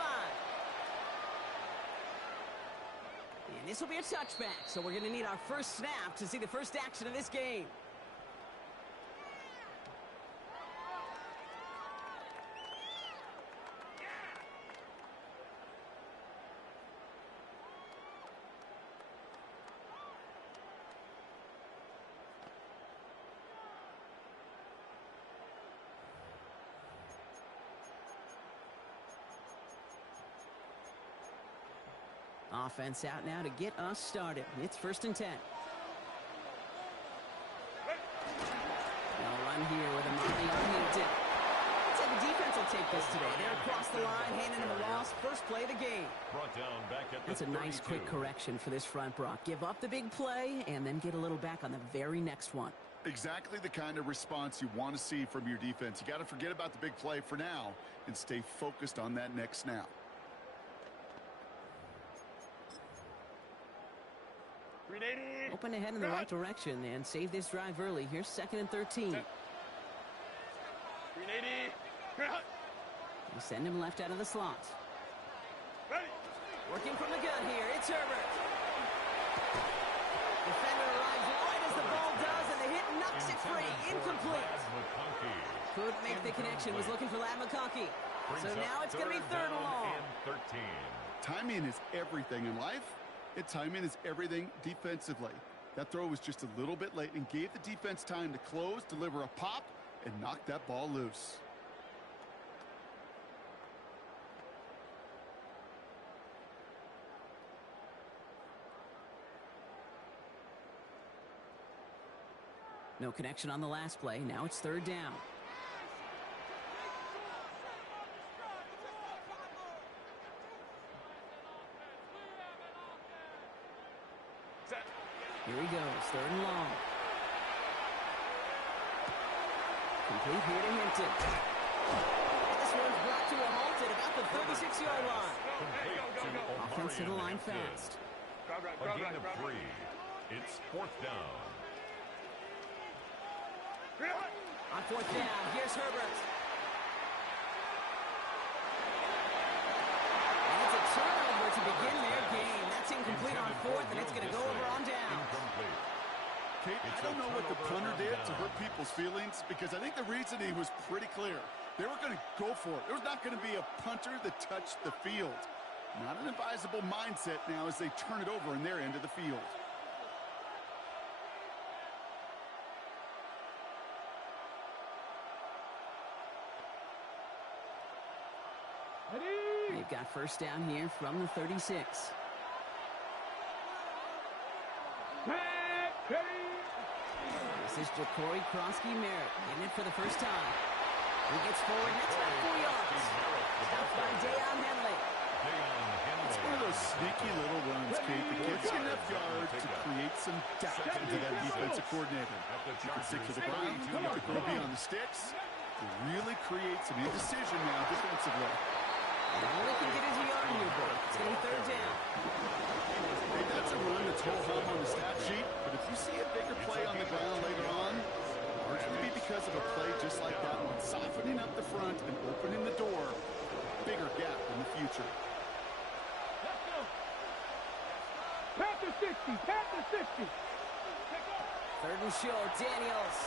And this will be a touchback, so we're going to need our first snap to see the first action of this game. Offense out now to get us started. It's 1st and 10. They'll run here with a Monty on Hinton. Looks like the defense will take this today. They're across the line, handing him a loss. First play of the game. Brought down back at the That's a nice 32. quick correction for this front, Brock. Give up the big play and then get a little back on the very next one. Exactly the kind of response you want to see from your defense. You got to forget about the big play for now and stay focused on that next snap. Open ahead in the right direction and save this drive early. Here's 2nd and 13. They send him left out of the slot. Working from the gun here. It's Herbert. Defender arrives right as the ball does, and the hit knocks it free. Incomplete. Couldn't make the connection. Was looking for Ladd McConkey. So now it's going to be 3rd and long. 13. Timing is everything in life. And timing is everything defensively. That throw was just a little bit late and gave the defense time to close, deliver a pop, and knock that ball loose. No connection on the last play. Now it's 3rd down. Here he goes, 3rd and long. Complete here to Hinton. And this one's brought to a halt at about the 36-yard line. Offense to the line fast. A gain of 3. It's 4th down. On 4th down, here's Herbert. And it's a turnover to begin their game. That's incomplete on 4th, and it's going to go over on down. Kate, I don't know what the punter did to hurt people's feelings because I think the reasoning was pretty clear. They were going to go for it. There was not going to be a punter that touched the field. Not an advisable mindset now as they turn it over in their end of the field. They've got 1st down here from the 36. This is Ja'Cory Krosky-Merritt getting it for the first time. He gets forward, and that's about 4 yards. Stopped by Deion Henley. It's one of those sneaky little runs, Kate, that gets you enough yards to create some doubt into that defensive coordinator. You can stick to the ground, you can go beyond the sticks, to really create some indecision now defensively. Henley can get his yard in your book. It's going to be 3rd down. Hey, that's a run that's ho-hum on the stat sheet, but if you see a bigger play on the ground later on, largely be because of a play just like that one, softening up the front and opening the door, bigger gap in the future. Let's go. Panther 60, Panther 60. 3rd and short, Daniels.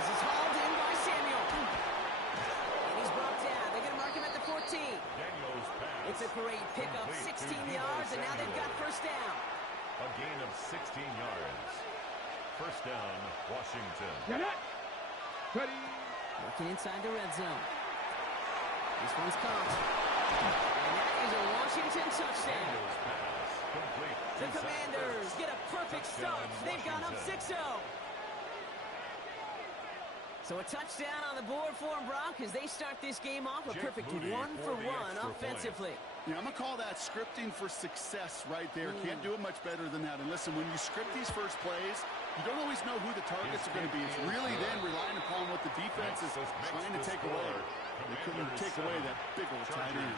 This is hauled in by Samuel. And he's brought down. They're going to mark him at the 14. Daniels pass. It's a great pickup, 16 yards, and now they've got 1st down. A gain of 16 yards. 1st down, Washington. Get it. Ready. Working inside the red zone. This one's caught. And that is a Washington touchdown. Daniels pass. Complete. The Commanders perfect start. They've gone up 6-0. So a touchdown on the board for them, Brock, as they start this game off a perfect 1-for-1 offensively. Yeah, I'm going to call that scripting for success right there. Can't do it much better than that. And listen, when you script these first plays, you don't always know who the targets are going to be. It's really then relying upon what the defense is trying to take away. They couldn't take away that big old tight end.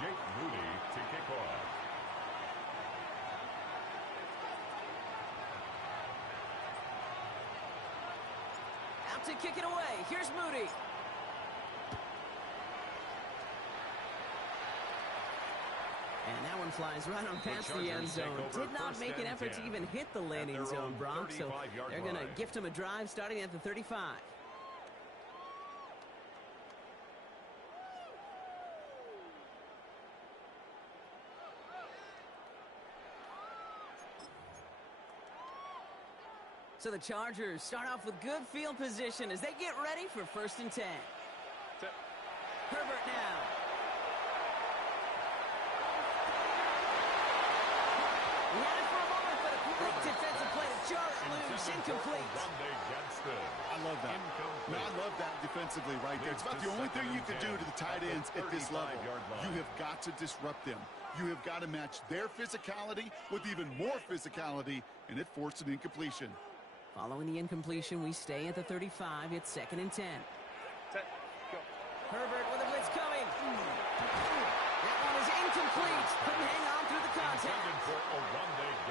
Jake Moody to kick off. Out to kick it away. Here's Moody. And that one flies right on past the end zone. Did not make an effort to even hit the landing zone, Brock. So they're going to gift him a drive starting at the 35. So the Chargers start off with good field position as they get ready for 1st and 10. Herbert now. He had it for a moment, but a quick defensive play to jar it loose. Incomplete. I love that. I love that defensively right there. It's about the only thing you can do to the tight ends at this level. You have got to disrupt them. You have got to match their physicality with even more physicality, and it forced an incompletion. Following the incompletion, we stay at the 35. It's 2nd and 10. Herbert with a blitz coming. That one is incomplete. Couldn't hang on through the contact.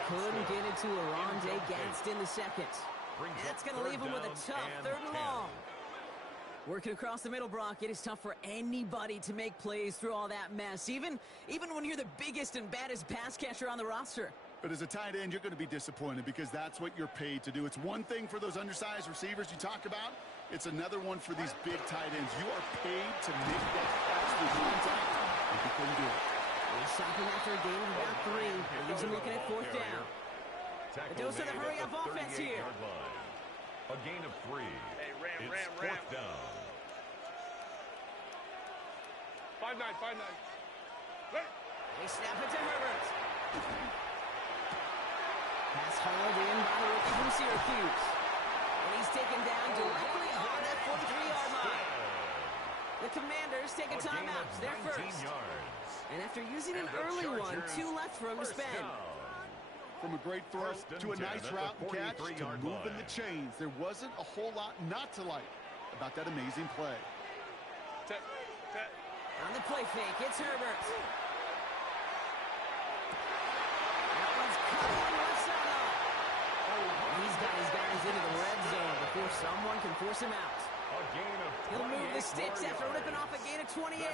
Couldn't get it to Oronde Gadsden the second. That's going to leave him with a tough 3rd and long. Working across the middle, Brock, it is tough for anybody to make plays through all that mess, even when you're the biggest and baddest pass catcher on the roster. But as a tight end, you're going to be disappointed because that's what you're paid to do. It's one thing for those undersized receivers you talk about. It's another one for these big tight ends. You are paid to make that catch through contact, and you couldn't do it. They stop him after a gain of about 3. It leaves him looking at 4th down. The dose of the hurry-up offense here. A gain of 3. It's 4th down. 5-9. They snap it to Herbert. Pass hauled in by the rookie from Syracuse. And he's taken down directly on that 43-yard line. The Commanders take a timeout. They're first. And after using an early one, 2 left for him to spend. From a great throw to a nice route and catch to moving the chains. There wasn't a whole lot not to like about that amazing play. On the play fake, it's Herbert. That one's cut on left sideline. He's got his guys into the red zone before someone can force him out. He'll move the sticks after ripping off a gain of 28.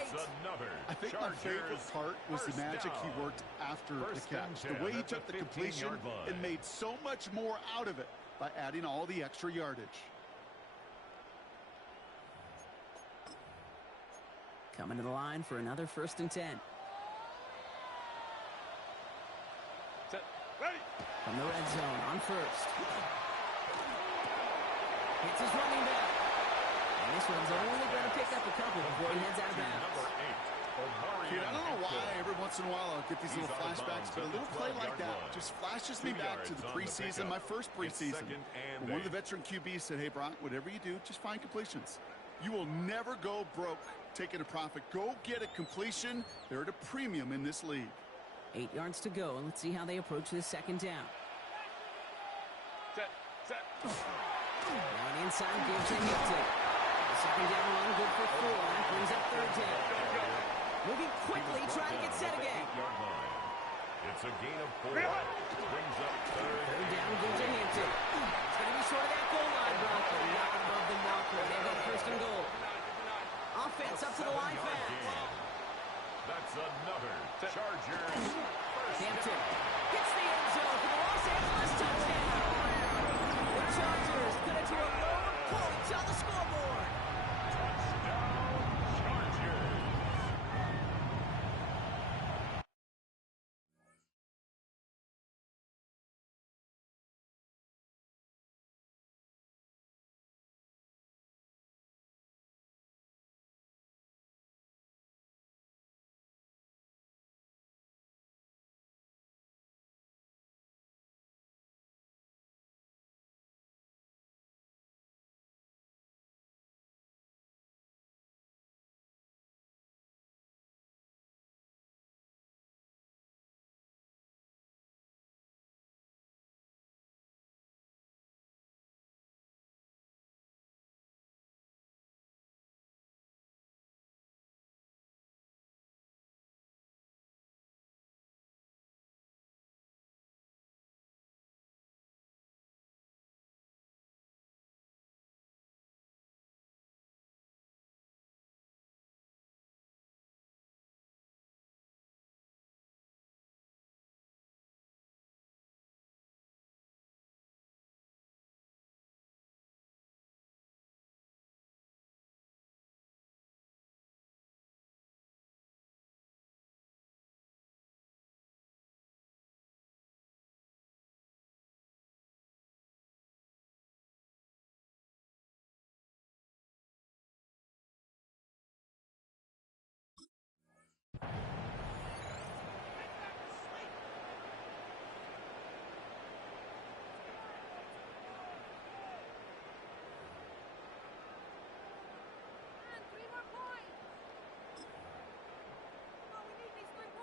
I think my favorite part was the magic he worked after the catch. The way he took the completion and made so much more out of it by adding all the extra yardage. Coming to the line for another 1st and 10. From the red zone on 1st. Hits his running back. And this one's only going to pick up a couple before he heads out of bounds. Kid, I don't know why every once in a while I'll get these little flashbacks, but a little play like that just flashes me back to the preseason, my first preseason. One of the veteran QBs said, hey, Brock, whatever you do, just find completions. You will never go broke taking a profit. Go get a completion. They're at a premium in this league. 8 yards to go, and let's see how they approach this 2nd down. Now inside gives to Hilton. The 2nd down run good for 4. That brings up 3rd down. Moving quickly, trying to get set again. It's a gain of 4. Brings up 3rd down gives to Hilton. It's going to be short of that goal line, Brock. Not above the marker. They've got 1st and goal. Offense up to the line fast. That's another Chargers. Hampton hits the end zone for the Los Angeles touchdown. The Chargers cut it to a lower point on the scoreboard.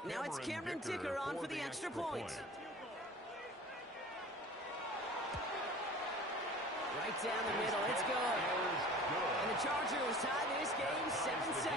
Now it's Cameron Dicker on for the extra point. Right down the middle, it's good. And the Chargers tie this game 7-7.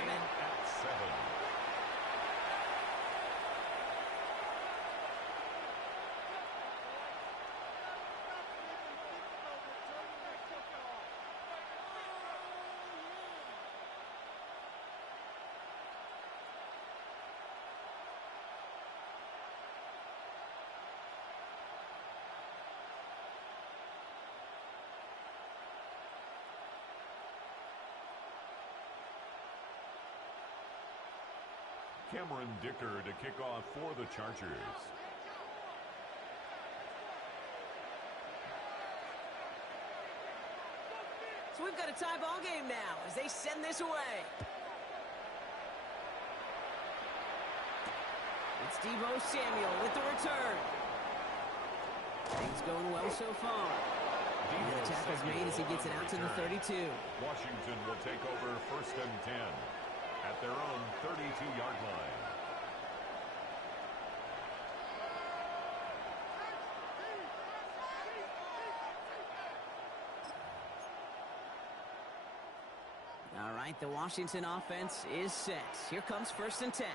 Cameron Dicker to kick off for the Chargers. So we've got a tie ball game now as they send this away. It's Deebo Samuel with the return. Things going well so far. The tackle's made as he gets it out to the 32. Washington will take over 1st and 10 at their own 32-yard line. All right, the Washington offense is set. Here comes 1st and 10.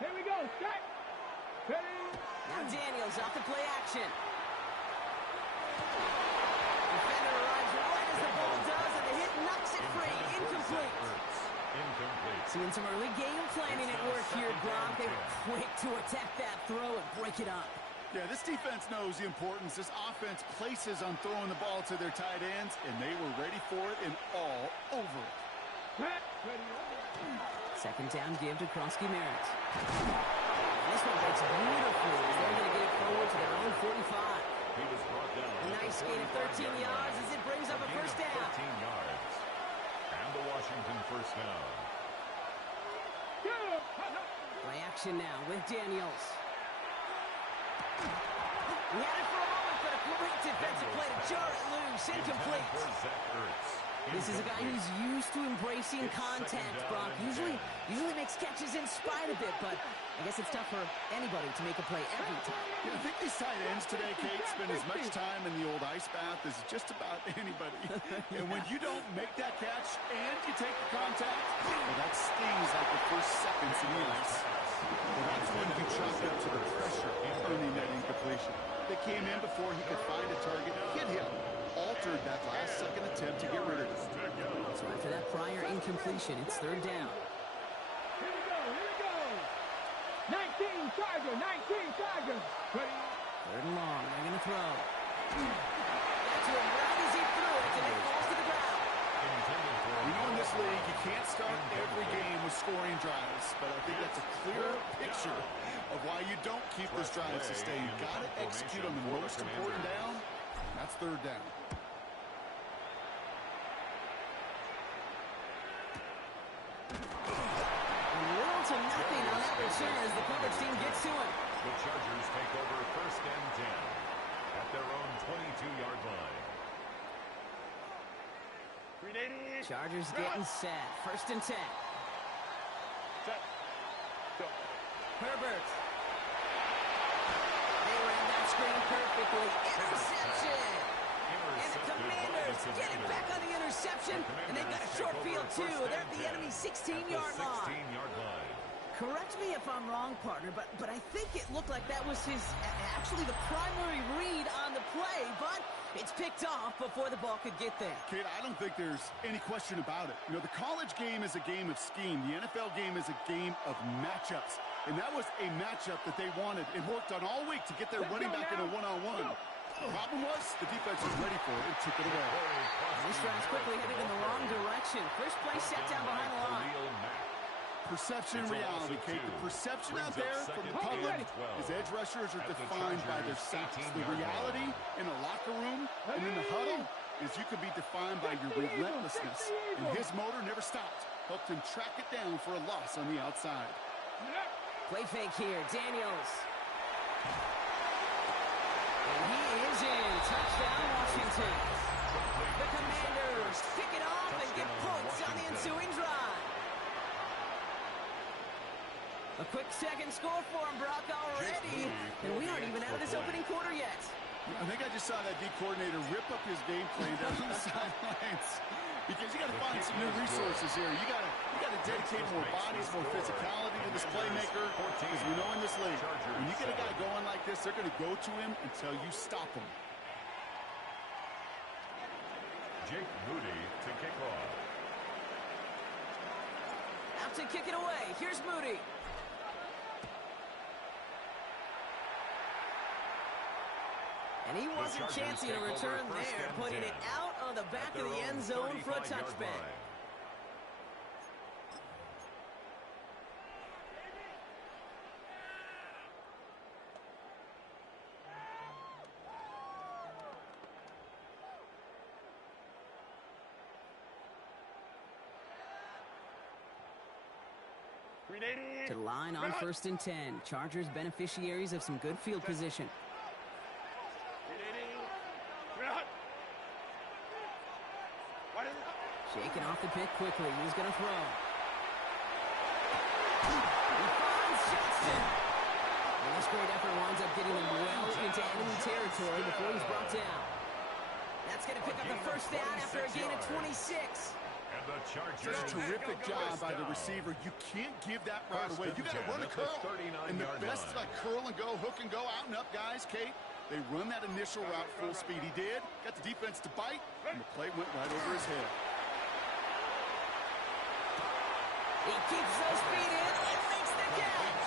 Here we go, set. Ready. Now Daniels off the play action. Defender arrives right as the ball does, and the hit knocks it free. Incomplete. Seeing some early game planning at work here, Gronk. They were quick to attack that throw and break it up. Yeah, this defense knows the importance this offense places on throwing the ball to their tight ends, and they were ready for it and all over it. Second down give to Krosky-Merritt. This one breaks beautifully as they're going to get it forward to their own 45. He was brought down. A nice gain of 13 yards as it brings up a first down. 13 yards. And the Washington first down. Play action now with Daniels. He had it for a moment, but a great defensive play to jar it loose. Incomplete. This is a guy who's used to embracing contact, Brock. Usually makes catches in spite of it, but I guess it's tough for anybody to make a play every time. Yeah, I think these tight ends today, Kate, spend as much time in the old ice bath as just about anybody. And when you don't make that catch and you take the contact, well, that stings like the first seconds in the ice. Well, that's when you chalk up to the pressure earning that incompletion. They came in before he could find a target, hit him, altered that last second attempt to get rid of it. So after that prior incompletion, it's 3rd down. Here we go. 19 Chargers. Ready. 3rd and long, they're going to throw. That's him right as he threw it, and it falls to the ground. You know, in this league, you can't start every game with scoring drives, but I think that's a clear picture of why you don't keep this drive sustained. You've got to execute on the most important down. That's 3rd down. Little to nothing on that return as the coverage team gets to him. The Chargers take over 1st and 10 at their own 22-yard line. Chargers getting set. 1st and 10. Set. Go. Herbert. They ran that screen perfectly. Interception. And the Commanders get it back on the interception, and they've got a short field, too. They're at the enemy 16-yard line. 16-yard line. Correct me if I'm wrong, partner, but I think it looked like that was actually the primary read on the play, but it's picked off before the ball could get there. Kate, I don't think there's any question about it. You know, the college game is a game of scheme. The NFL game is a game of matchups. And that was a matchup that they wanted and worked on all week to get their running back in a one-on-one. The problem was the defense was ready for it and took it away. This drive's quickly headed in the wrong direction. First play set down behind the line. Perception and reality, Kate. The perception out there from the public is edge rushers are defined by their sacks. The reality in a locker room and in the huddle is you could be defined by your relentlessness. And his motor never stopped. Helped him track it down for a loss on the outside. Play fake here. Daniels. And he is in. Touchdown, Washington. The Commanders pick it off and get points on the ensuing drive. A quick second score for him, Brock, already. And we aren't even out of this opening quarter yet. I think I just saw that D coordinator rip up his game plan down on the sidelines. Because you got to find some new resources here. You got to dedicate more bodies, more physicality to this playmaker. Because we know in this league, when you get a guy going like this, they're going to go to him until you stop him. Jake Moody to kick off. Out to kick it away. Here's Moody. And he wasn't chancing a return there, putting it out on the back of the end zone for a touchback. To the line on 1st and 10. Chargers beneficiaries of some good field position. Shaking off the pick quickly. He's going to throw. He finds Johnston. And this great effort winds up getting him well into enemy territory before he's brought down. That's going to pick up the first down after a gain of 26. And the Chargers. Just a terrific job by the receiver. You can't give that route away. You got to run a curl. And the best like curl and go, hook and go, out and up, guys. Kate, they run that initial route full speed. He did. Got the defense to bite, and the play went right over his head. He keeps those feet in and makes the catch.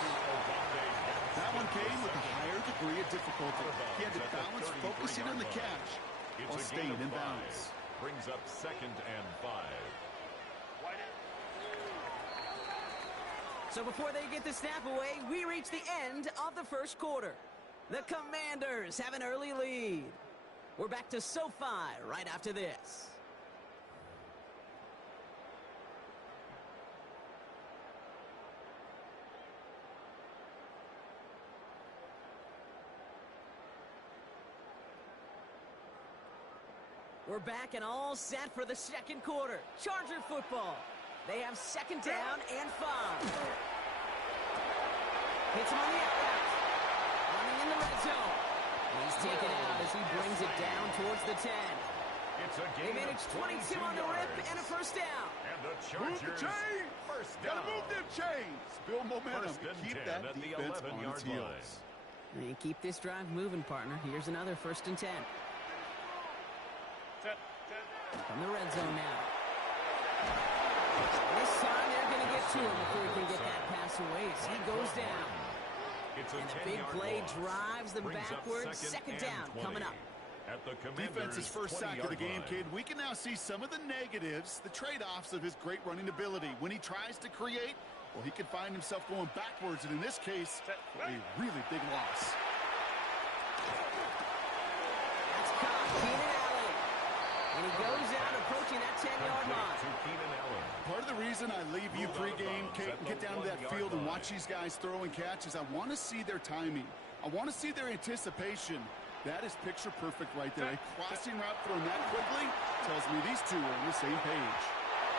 That one came with a higher degree of difficulty. He had to balance focusing on the catch while staying in bounds. Brings up 2nd and 5. So before they get the snap away, we reach the end of the first quarter. The Commanders have an early lead. We're back to SoFi right after this. We're back and all set for the second quarter. Charger football. They have 2nd down and 5. Hits him on the outright. Running in the red zone. He's taken out as he brings it down towards the 10. It's a They game managed 22 on the rip and a first down. And the Move the Chargers chains! first down. Gotta move them chains! Build momentum. First and Keep 10 that at the defense on 11-yard its heels. line. And keep this drive moving, partner. Here's another 1st and 10. From the red zone now. This time they're going to get to him before he can get that pass away. So he goes down. It's And a big play drives them backwards. 2nd down coming up. At the Defense's first sack of the game, kid. We can now see some of the negatives, the trade-offs of his great running ability. When he tries to create, well, he can find himself going backwards, and in this case, a really big loss. That's caught. Keenan Allen. And he goes out approaching that 10-yard line. Part of the reason I leave you pregame, Kate, and get down to that field and watch these guys throw and catch is I want to see their timing. I want to see their anticipation. That is picture perfect right there. A crossing route thrown that quickly tells me these two are on the same page.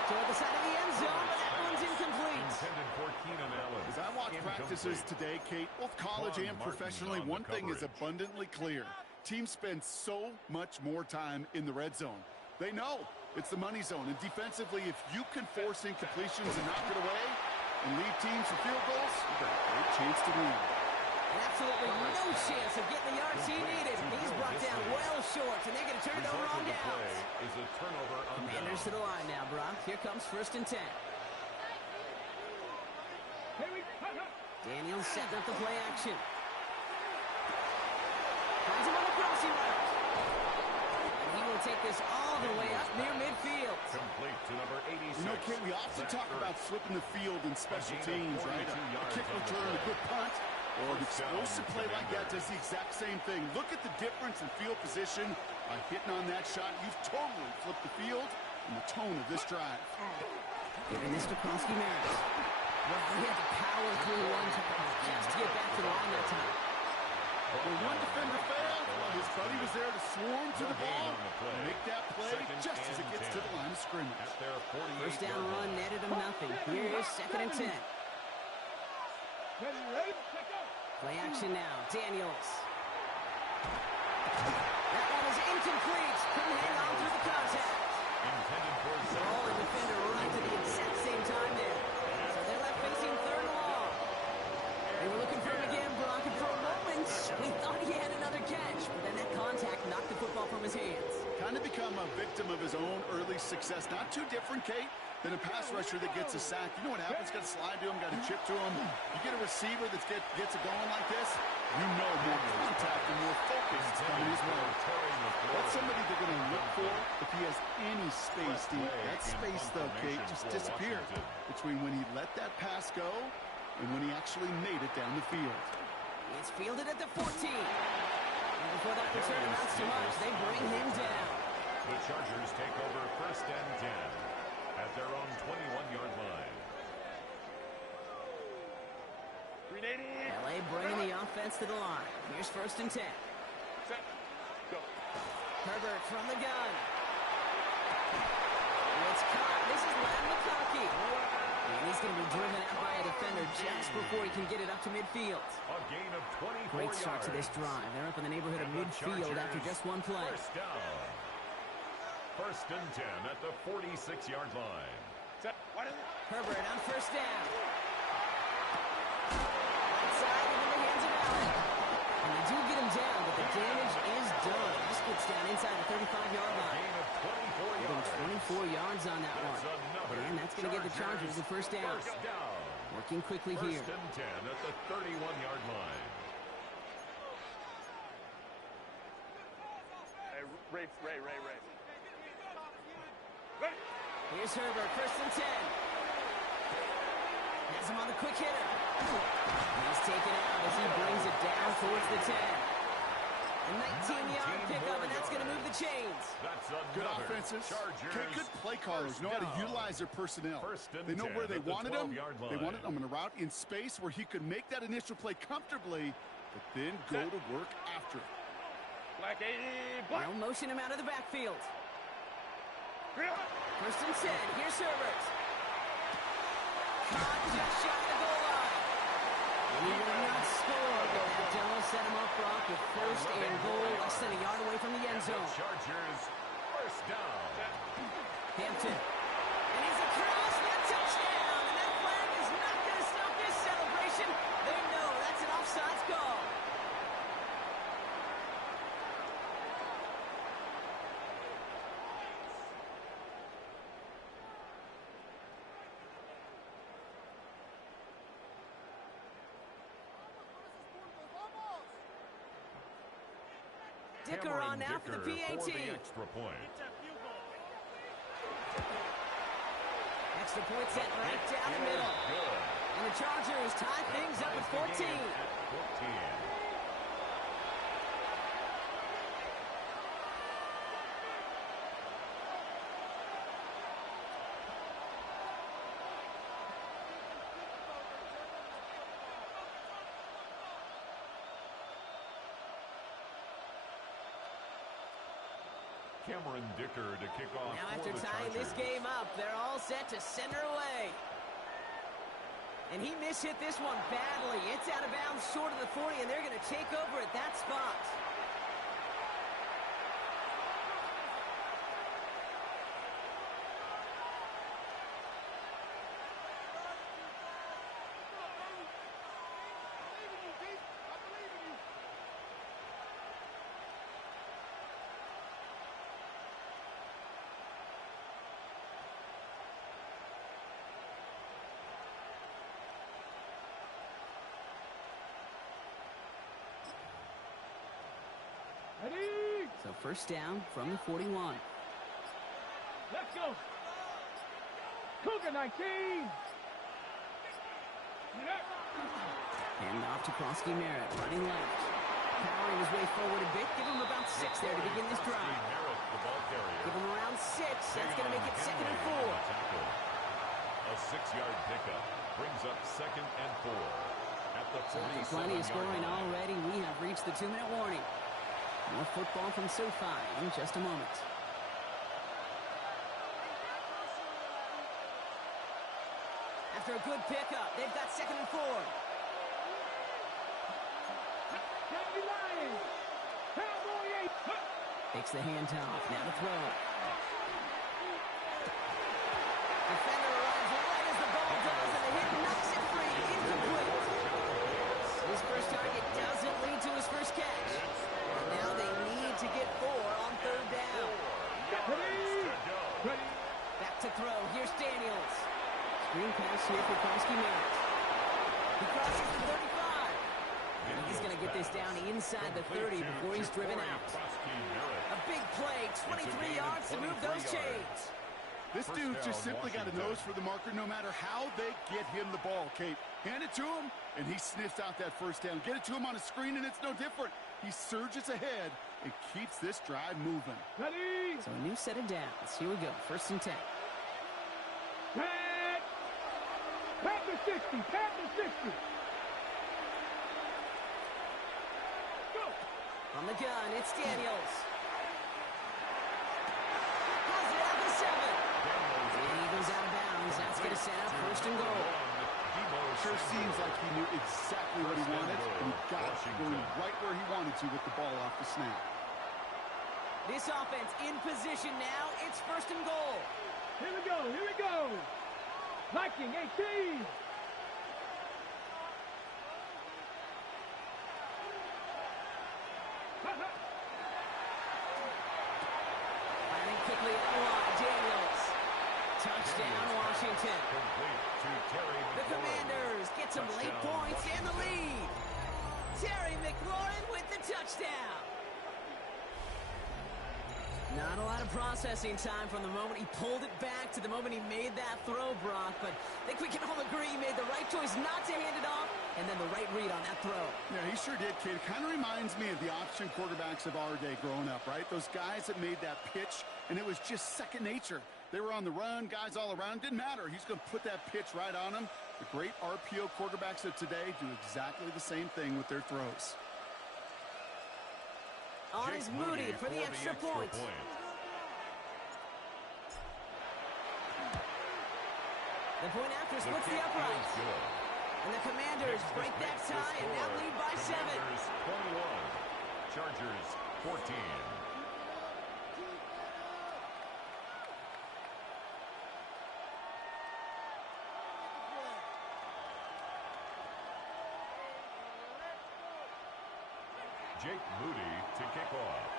Toward the side of the end zone, but that one's incomplete. Intended for Keenan Allen. As I watch practices today, Kate, both college and professionally, one thing is abundantly clear. Teams spend so much more time in the red zone. They know it's the money zone. And defensively, if you can force incompletions and knock it away and leave teams with field goals, you've got a great chance to win. And absolutely no chance of getting the yards he needed. He's brought down well short, and they're going to turn it over on downs. Commanders to the line now, Brock. Here comes 1st and 10. Daniels setting up the play action. Finds him on the crossing route. And he will take this all the way up near midfield. Complete to number 86. You know, Kate, we often talk about flipping the field in special teams, right? A kick return, a good punt, or an explosive play like that does the exact same thing. Look at the difference in field position by hitting on that shot. You've totally flipped the field and the tone of this drive. Giving this to Kronsky-Maris. Well, he had to power through one just to get back to the line that time. But when one defender failed, well, his buddy was there to swarm to the ball and make that play just as it gets to the line of scrimmage. First down run netted him nothing. Here is 2nd and 10. Play action now. Daniels. That one is incomplete. Couldn't hang on through the contact. Intended for Ball and defender right to the exact same time there. So they're left facing third and long. They were looking for him again, Brock, and for a moment, we thought he had another catch. But then that contact knocked the football from his hands. Kind of become a victim of his own early success. Not too different, Kate, than a pass rusher that gets a sack. You know what happens? Got to slide to him, got to chip to him. You get a receiver that gets it going like this, you know more contact and more focus is coming his way. That's somebody they're going to look for if he has any space deep. That space, though, Kate, just disappeared between when he let that pass go and when he actually made it down the field. It's fielded at the 14. And before that return amounts to much, they bring him down. The Chargers take over first and 10 at their own 21-yard line. LA bringing the offense to the line. Here's first and 10. Herbert from the gun. It's caught. This is Lamb McConkey. And he's going to be driven out by a defender just before he can get it up to midfield. A gain of 24 Great start yards. to this drive. They're up in the neighborhood of midfield after just one play. First down. First and 10 at the 46-yard line. Herbert on first down. Outside into the hands of Allen. And they do get him down, but the damage is done. This gets down inside the 35-yard line. Gain of 24 yards. 24 yards on that one. But again, that's going to give the Chargers the first down. First down. Working quickly here. First and 10 at the 31-yard line. Ray. Here's Herbert, first and 10. Has him on the quick hitter. He's taken out as he brings it down towards the 10. A 19-yard pickup, and that's going to move the chains. That's Good offenses. Good play callers know how to utilize their personnel. They know where they wanted him. They wanted him in a route in space where he could make that initial play comfortably, but then go to work after it. They'll motion him out of the backfield. First and 10. Here's Herbert. Caught just shy of the goal line. And he will not score, but that don't set him up, Brock, with first and goal, less than a yard away from the end zone. Chargers, first down. Hampton. And he's across for a touchdown. And that flag is not going to stop this celebration. They know that's an offsides call. Dicker on now for the PAT. For the extra point. Extra point set right down the middle. And the Chargers tie things up at 14. Cameron Dicker to kick off. Now after for the tying this Chargers. game up, they're all set to center away. And he mishit this one badly. It's out of bounds short of the 40, and they're going to take over at that spot. So first down from the 41. Let's go. Cougar 19. And off to Krosky Merritt, running left. Powering his way forward a bit. Give him about 6 there to begin this drive. Give him around 6. That's going to make it 2nd and 4. A 6-yard pickup brings up 2nd and 4. At the 47-yard Plenty of scoring line. already. We have reached the 2-minute warning. More football from SoFi in just a moment. After a good pickup, they've got 2nd and 4. Danny Lions. Cowboy 8. Takes the handoff. Now to throw. Defender arrives right as the ball does, and the hit knocks it free. Incomplete. His first target doesn't lead to his first catch. And now they need to get 4 on third down. Ready. Back to throw. Here's Daniels. Screen pass here for Krosky Merritt. He crosses the 35. And he's going to get this down inside the 30 before he's driven out. A big play, 23 yards to move those chains. This dude's just simply got a nose for the marker no matter how they get him the ball, Kate. Hand it to him, and he sniffs out that first down. Get it to him on a screen, and it's no different. He surges ahead and keeps this drive moving. Ready. So a new set of downs. Here we go, 1st and 10. Pat the 60. Pat the 60. Go. On the gun, it's Daniels. Has it at the 7. And he goes out of bounds. That's going to set up 1st and goal. Sure seems like he knew exactly what he wanted, and he got it going right where he wanted to with the ball off the snap. This offense in position now. It's 1st and goal. Here we go. Here we go. Viking 18. Firing quickly up the line. Daniels. Touchdown, Washington. The Commanders get some late points and the lead. Terry McLaurin with the touchdown. Not a lot of processing time from the moment he pulled it back to the moment he made that throw, Brock. But I think we can all agree he made the right choice not to hand it off, and then the right read on that throw. Yeah, he sure did, kid. Kind of reminds me of the option quarterbacks of our day growing up, right? Those guys that made that pitch, and it was just second nature. They were on the run, guys all around. Didn't matter. He's going to put that pitch right on him. The great RPO quarterbacks of today do exactly the same thing with their throws. On is Moody for the extra point. The point after splits the uprights. And the Commanders break that tie and now lead by 7. Commanders 21, Chargers 14. Jake Moody to kick off.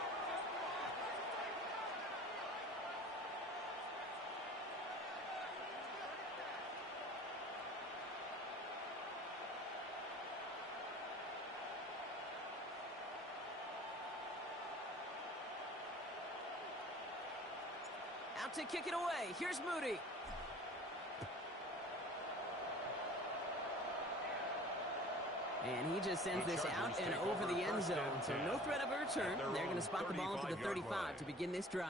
Out to kick it away. Here's Moody. And he just sends this out and over the end zone. So no threat of a return. They're going to spot the ball at the 35 to begin this drive.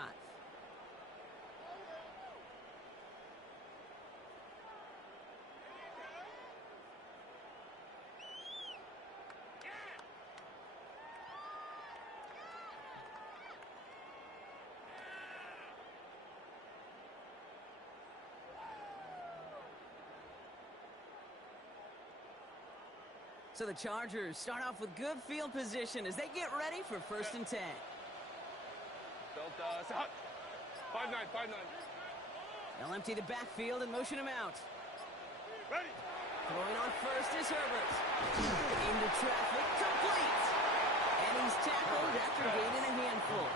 So the Chargers start off with good field position as they get ready for 1st and 10. Delta, 5-9, 5-9. They'll empty the backfield and motion him out. Ready. Throwing on first is Herbert. Into traffic, complete. And he's tackled after gaining a handful.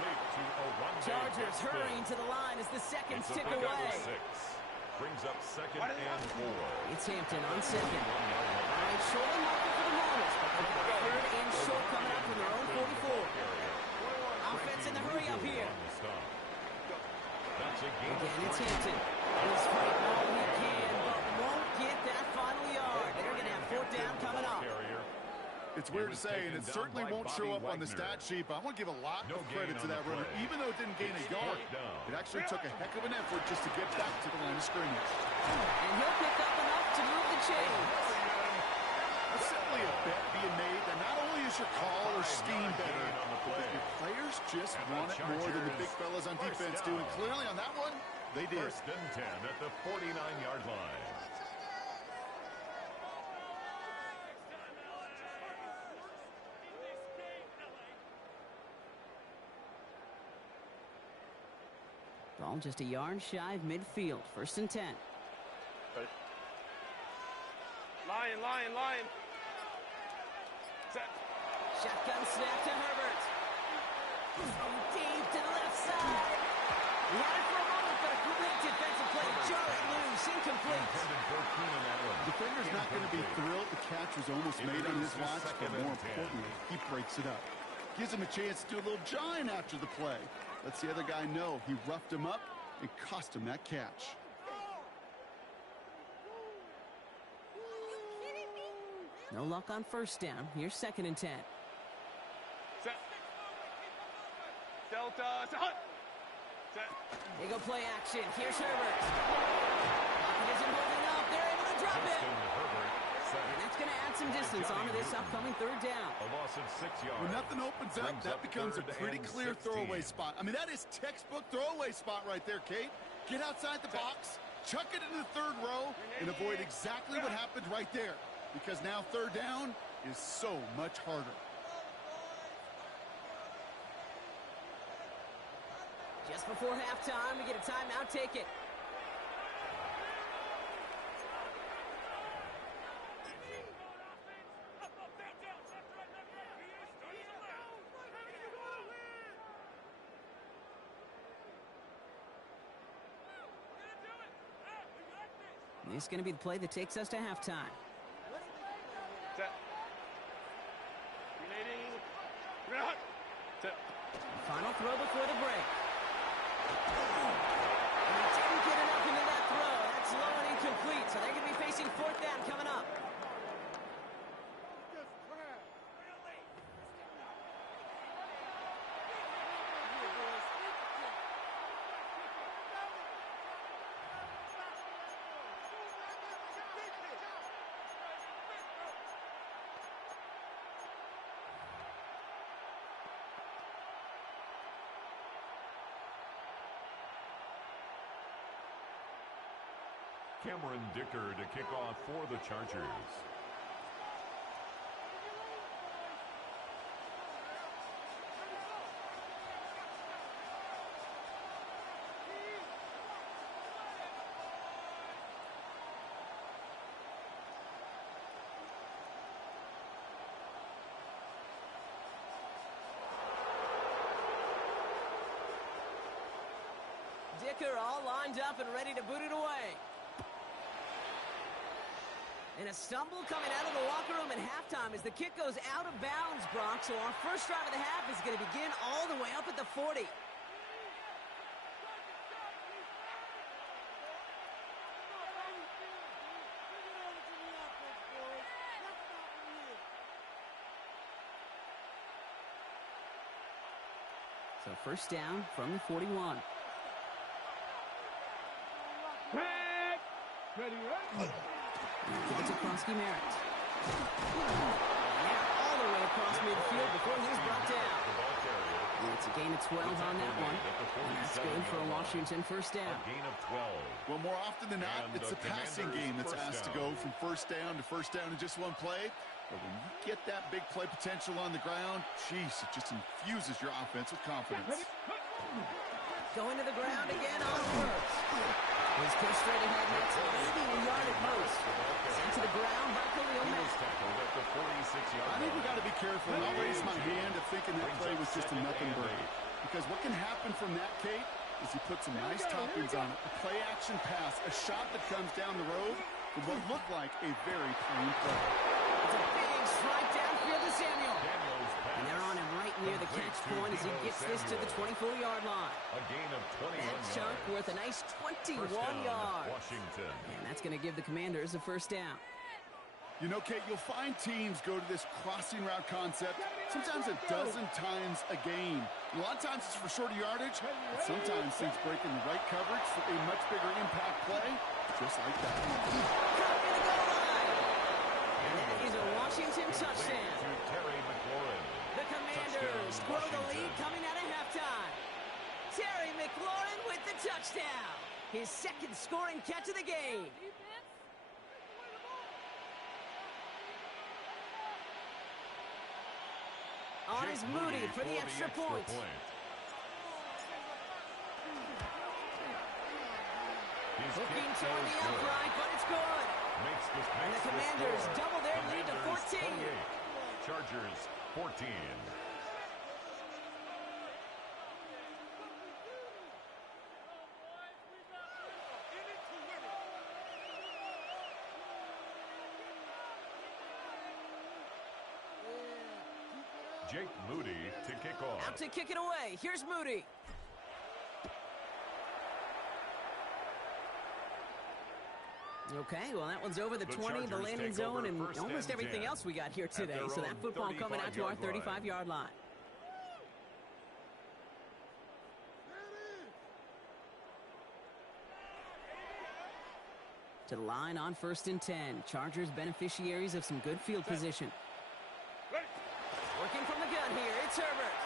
Chargers hurrying to the line as the seconds tick away. Brings up 2nd and 4. It's Hampton on 2nd. All right, short and marker for the Hornets, but they've got 3rd and short coming up from their own 44. Offense in the hurry up here. Again, it's Hampton. He's fighting all he can, but won't get that final yard. They're going to have 4th down coming up. It's weird to say, and it certainly won't show up on the stat sheet, but I want to give a lot of credit to that runner. Even though it didn't gain a yard, it actually took a heck of an effort just to get back to the line of scrimmage. And he'll pick up enough to move the chains. There's simply a bet being made that not only is your call or scheme better, but your players just want it more than the big fellas on defense do. And clearly on that one, they did. 1st and 10 at the 49-yard line. Ball just a yard shy of midfield. 1st and 10. Lion. Set. Shotgun snap to Herbert. Deep to the left side. He had it for a moment, but a great defensive play to jar it loose. Incomplete. Defender's not going to be thrilled. The catch was almost made on his watch, but more importantly, he breaks it up. Gives him a chance to do a little jawing after the play. Lets the other guy know he roughed him up and cost him that catch. No luck on 1st down. Here's 2nd and 10. Set. Delta. Set. Set. They go play action. Here's Herbert. Pocket isn't holding up. They're able to drop it. And that's going to add some distance onto this upcoming 3rd down. A loss of 6 yards. When nothing opens up, that becomes a pretty clear throwaway spot. I mean, that is textbook throwaway spot right there, Kate. Get outside the box, chuck it into the 3rd row, and avoid exactly what happened right there. Because now 3rd down is so much harder. Just before halftime, we get a timeout. Take it. This is going to be the play that takes us to halftime. Set. Grenading. Set. Final throw before the break. And he didn't get enough into that throw. That's low and incomplete, so they're going to be facing 4th down coming up. Cameron Dicker to kick off for the Chargers. Dicker all lined up and ready to boot it away. And a stumble coming out of the locker room at halftime as the kick goes out of bounds, Brock. So our first drive of the half is going to begin all the way up at the 40. So 1st down from the 41. Ready. Give it to Kronsky-Merritt. Yeah, all the way across midfield before he's brought down. And it's a gain of 12 on that one. And that's good for a Washington 1st down. A gain of 12. Well, more often than not, it's the passing game that's asked to go from 1st down to 1st down in just one play. But when you get that big play potential on the ground, geez, it just infuses your offense with confidence. Going to the ground again on first. He's pushed straight ahead, and that's maybe a yard at most. Sent to the ground by Khalil Mack. I think we got to be careful, and I'll raise my hand at thinking that play was just a nothing break. Because what can happen from that, Kate, is he put some nice toppings on it. A play-action pass, a shot that comes down the road with what looked like a very plain play. It's a big strike downfield to Samuel. And they're on him right near the catch point as he gets this to the 24-yard line. A gain of 21 That chunk worth a nice 21 yards. Washington. And that's going to give the Commanders a 1st down. You know, Kate, you'll find teams go to this crossing route concept sometimes a dozen times a game. A lot of times it's for shorter yardage, but sometimes things break in the right coverage for a much bigger impact play, just like that. And that is a Washington touchdown. The Commanders grow the lead coming out of halftime. Terry McLaurin with the touchdown. His 2nd scoring catch of the game. On is Moody for the extra point. Hooking toward the upright, but it's good. And the Commanders double their lead to 14. Chargers 14. Jake Moody to kick off. Out to kick it away. Here's Moody. Okay, well, that one's over the 20, the landing zone, and almost everything else we got here today. So that football coming out to our 35-yard line. To the line on 1st and 10. Chargers beneficiaries of some good field position. Working from the gun here, it's Herbert.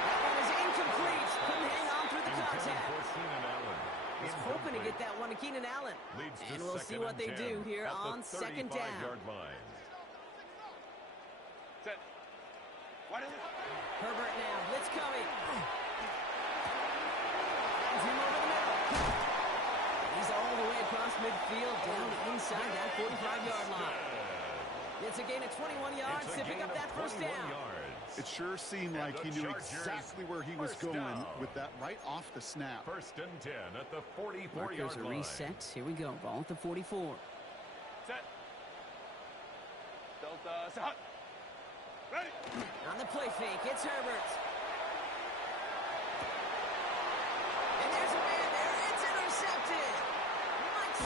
That one is incomplete. Couldn't hang on through the contact. He's hoping to get that one to Keenan Allen. And we'll see what they do here on 2nd down. Herbert now, blitz coming. Finds him over the middle. He's all the way across midfield, down inside that 45-yard line. It's a gain of 21 yards to pick up that 1st down. It sure seemed like he knew exactly where he was going with that right off the snap. 1st and 10 at the 44-yard line. Markers are reset. Here we go. Ball at the 44. Set. Delta set. Ready. On the play fake, it's Herbert. And there's a man there. It's intercepted. Mike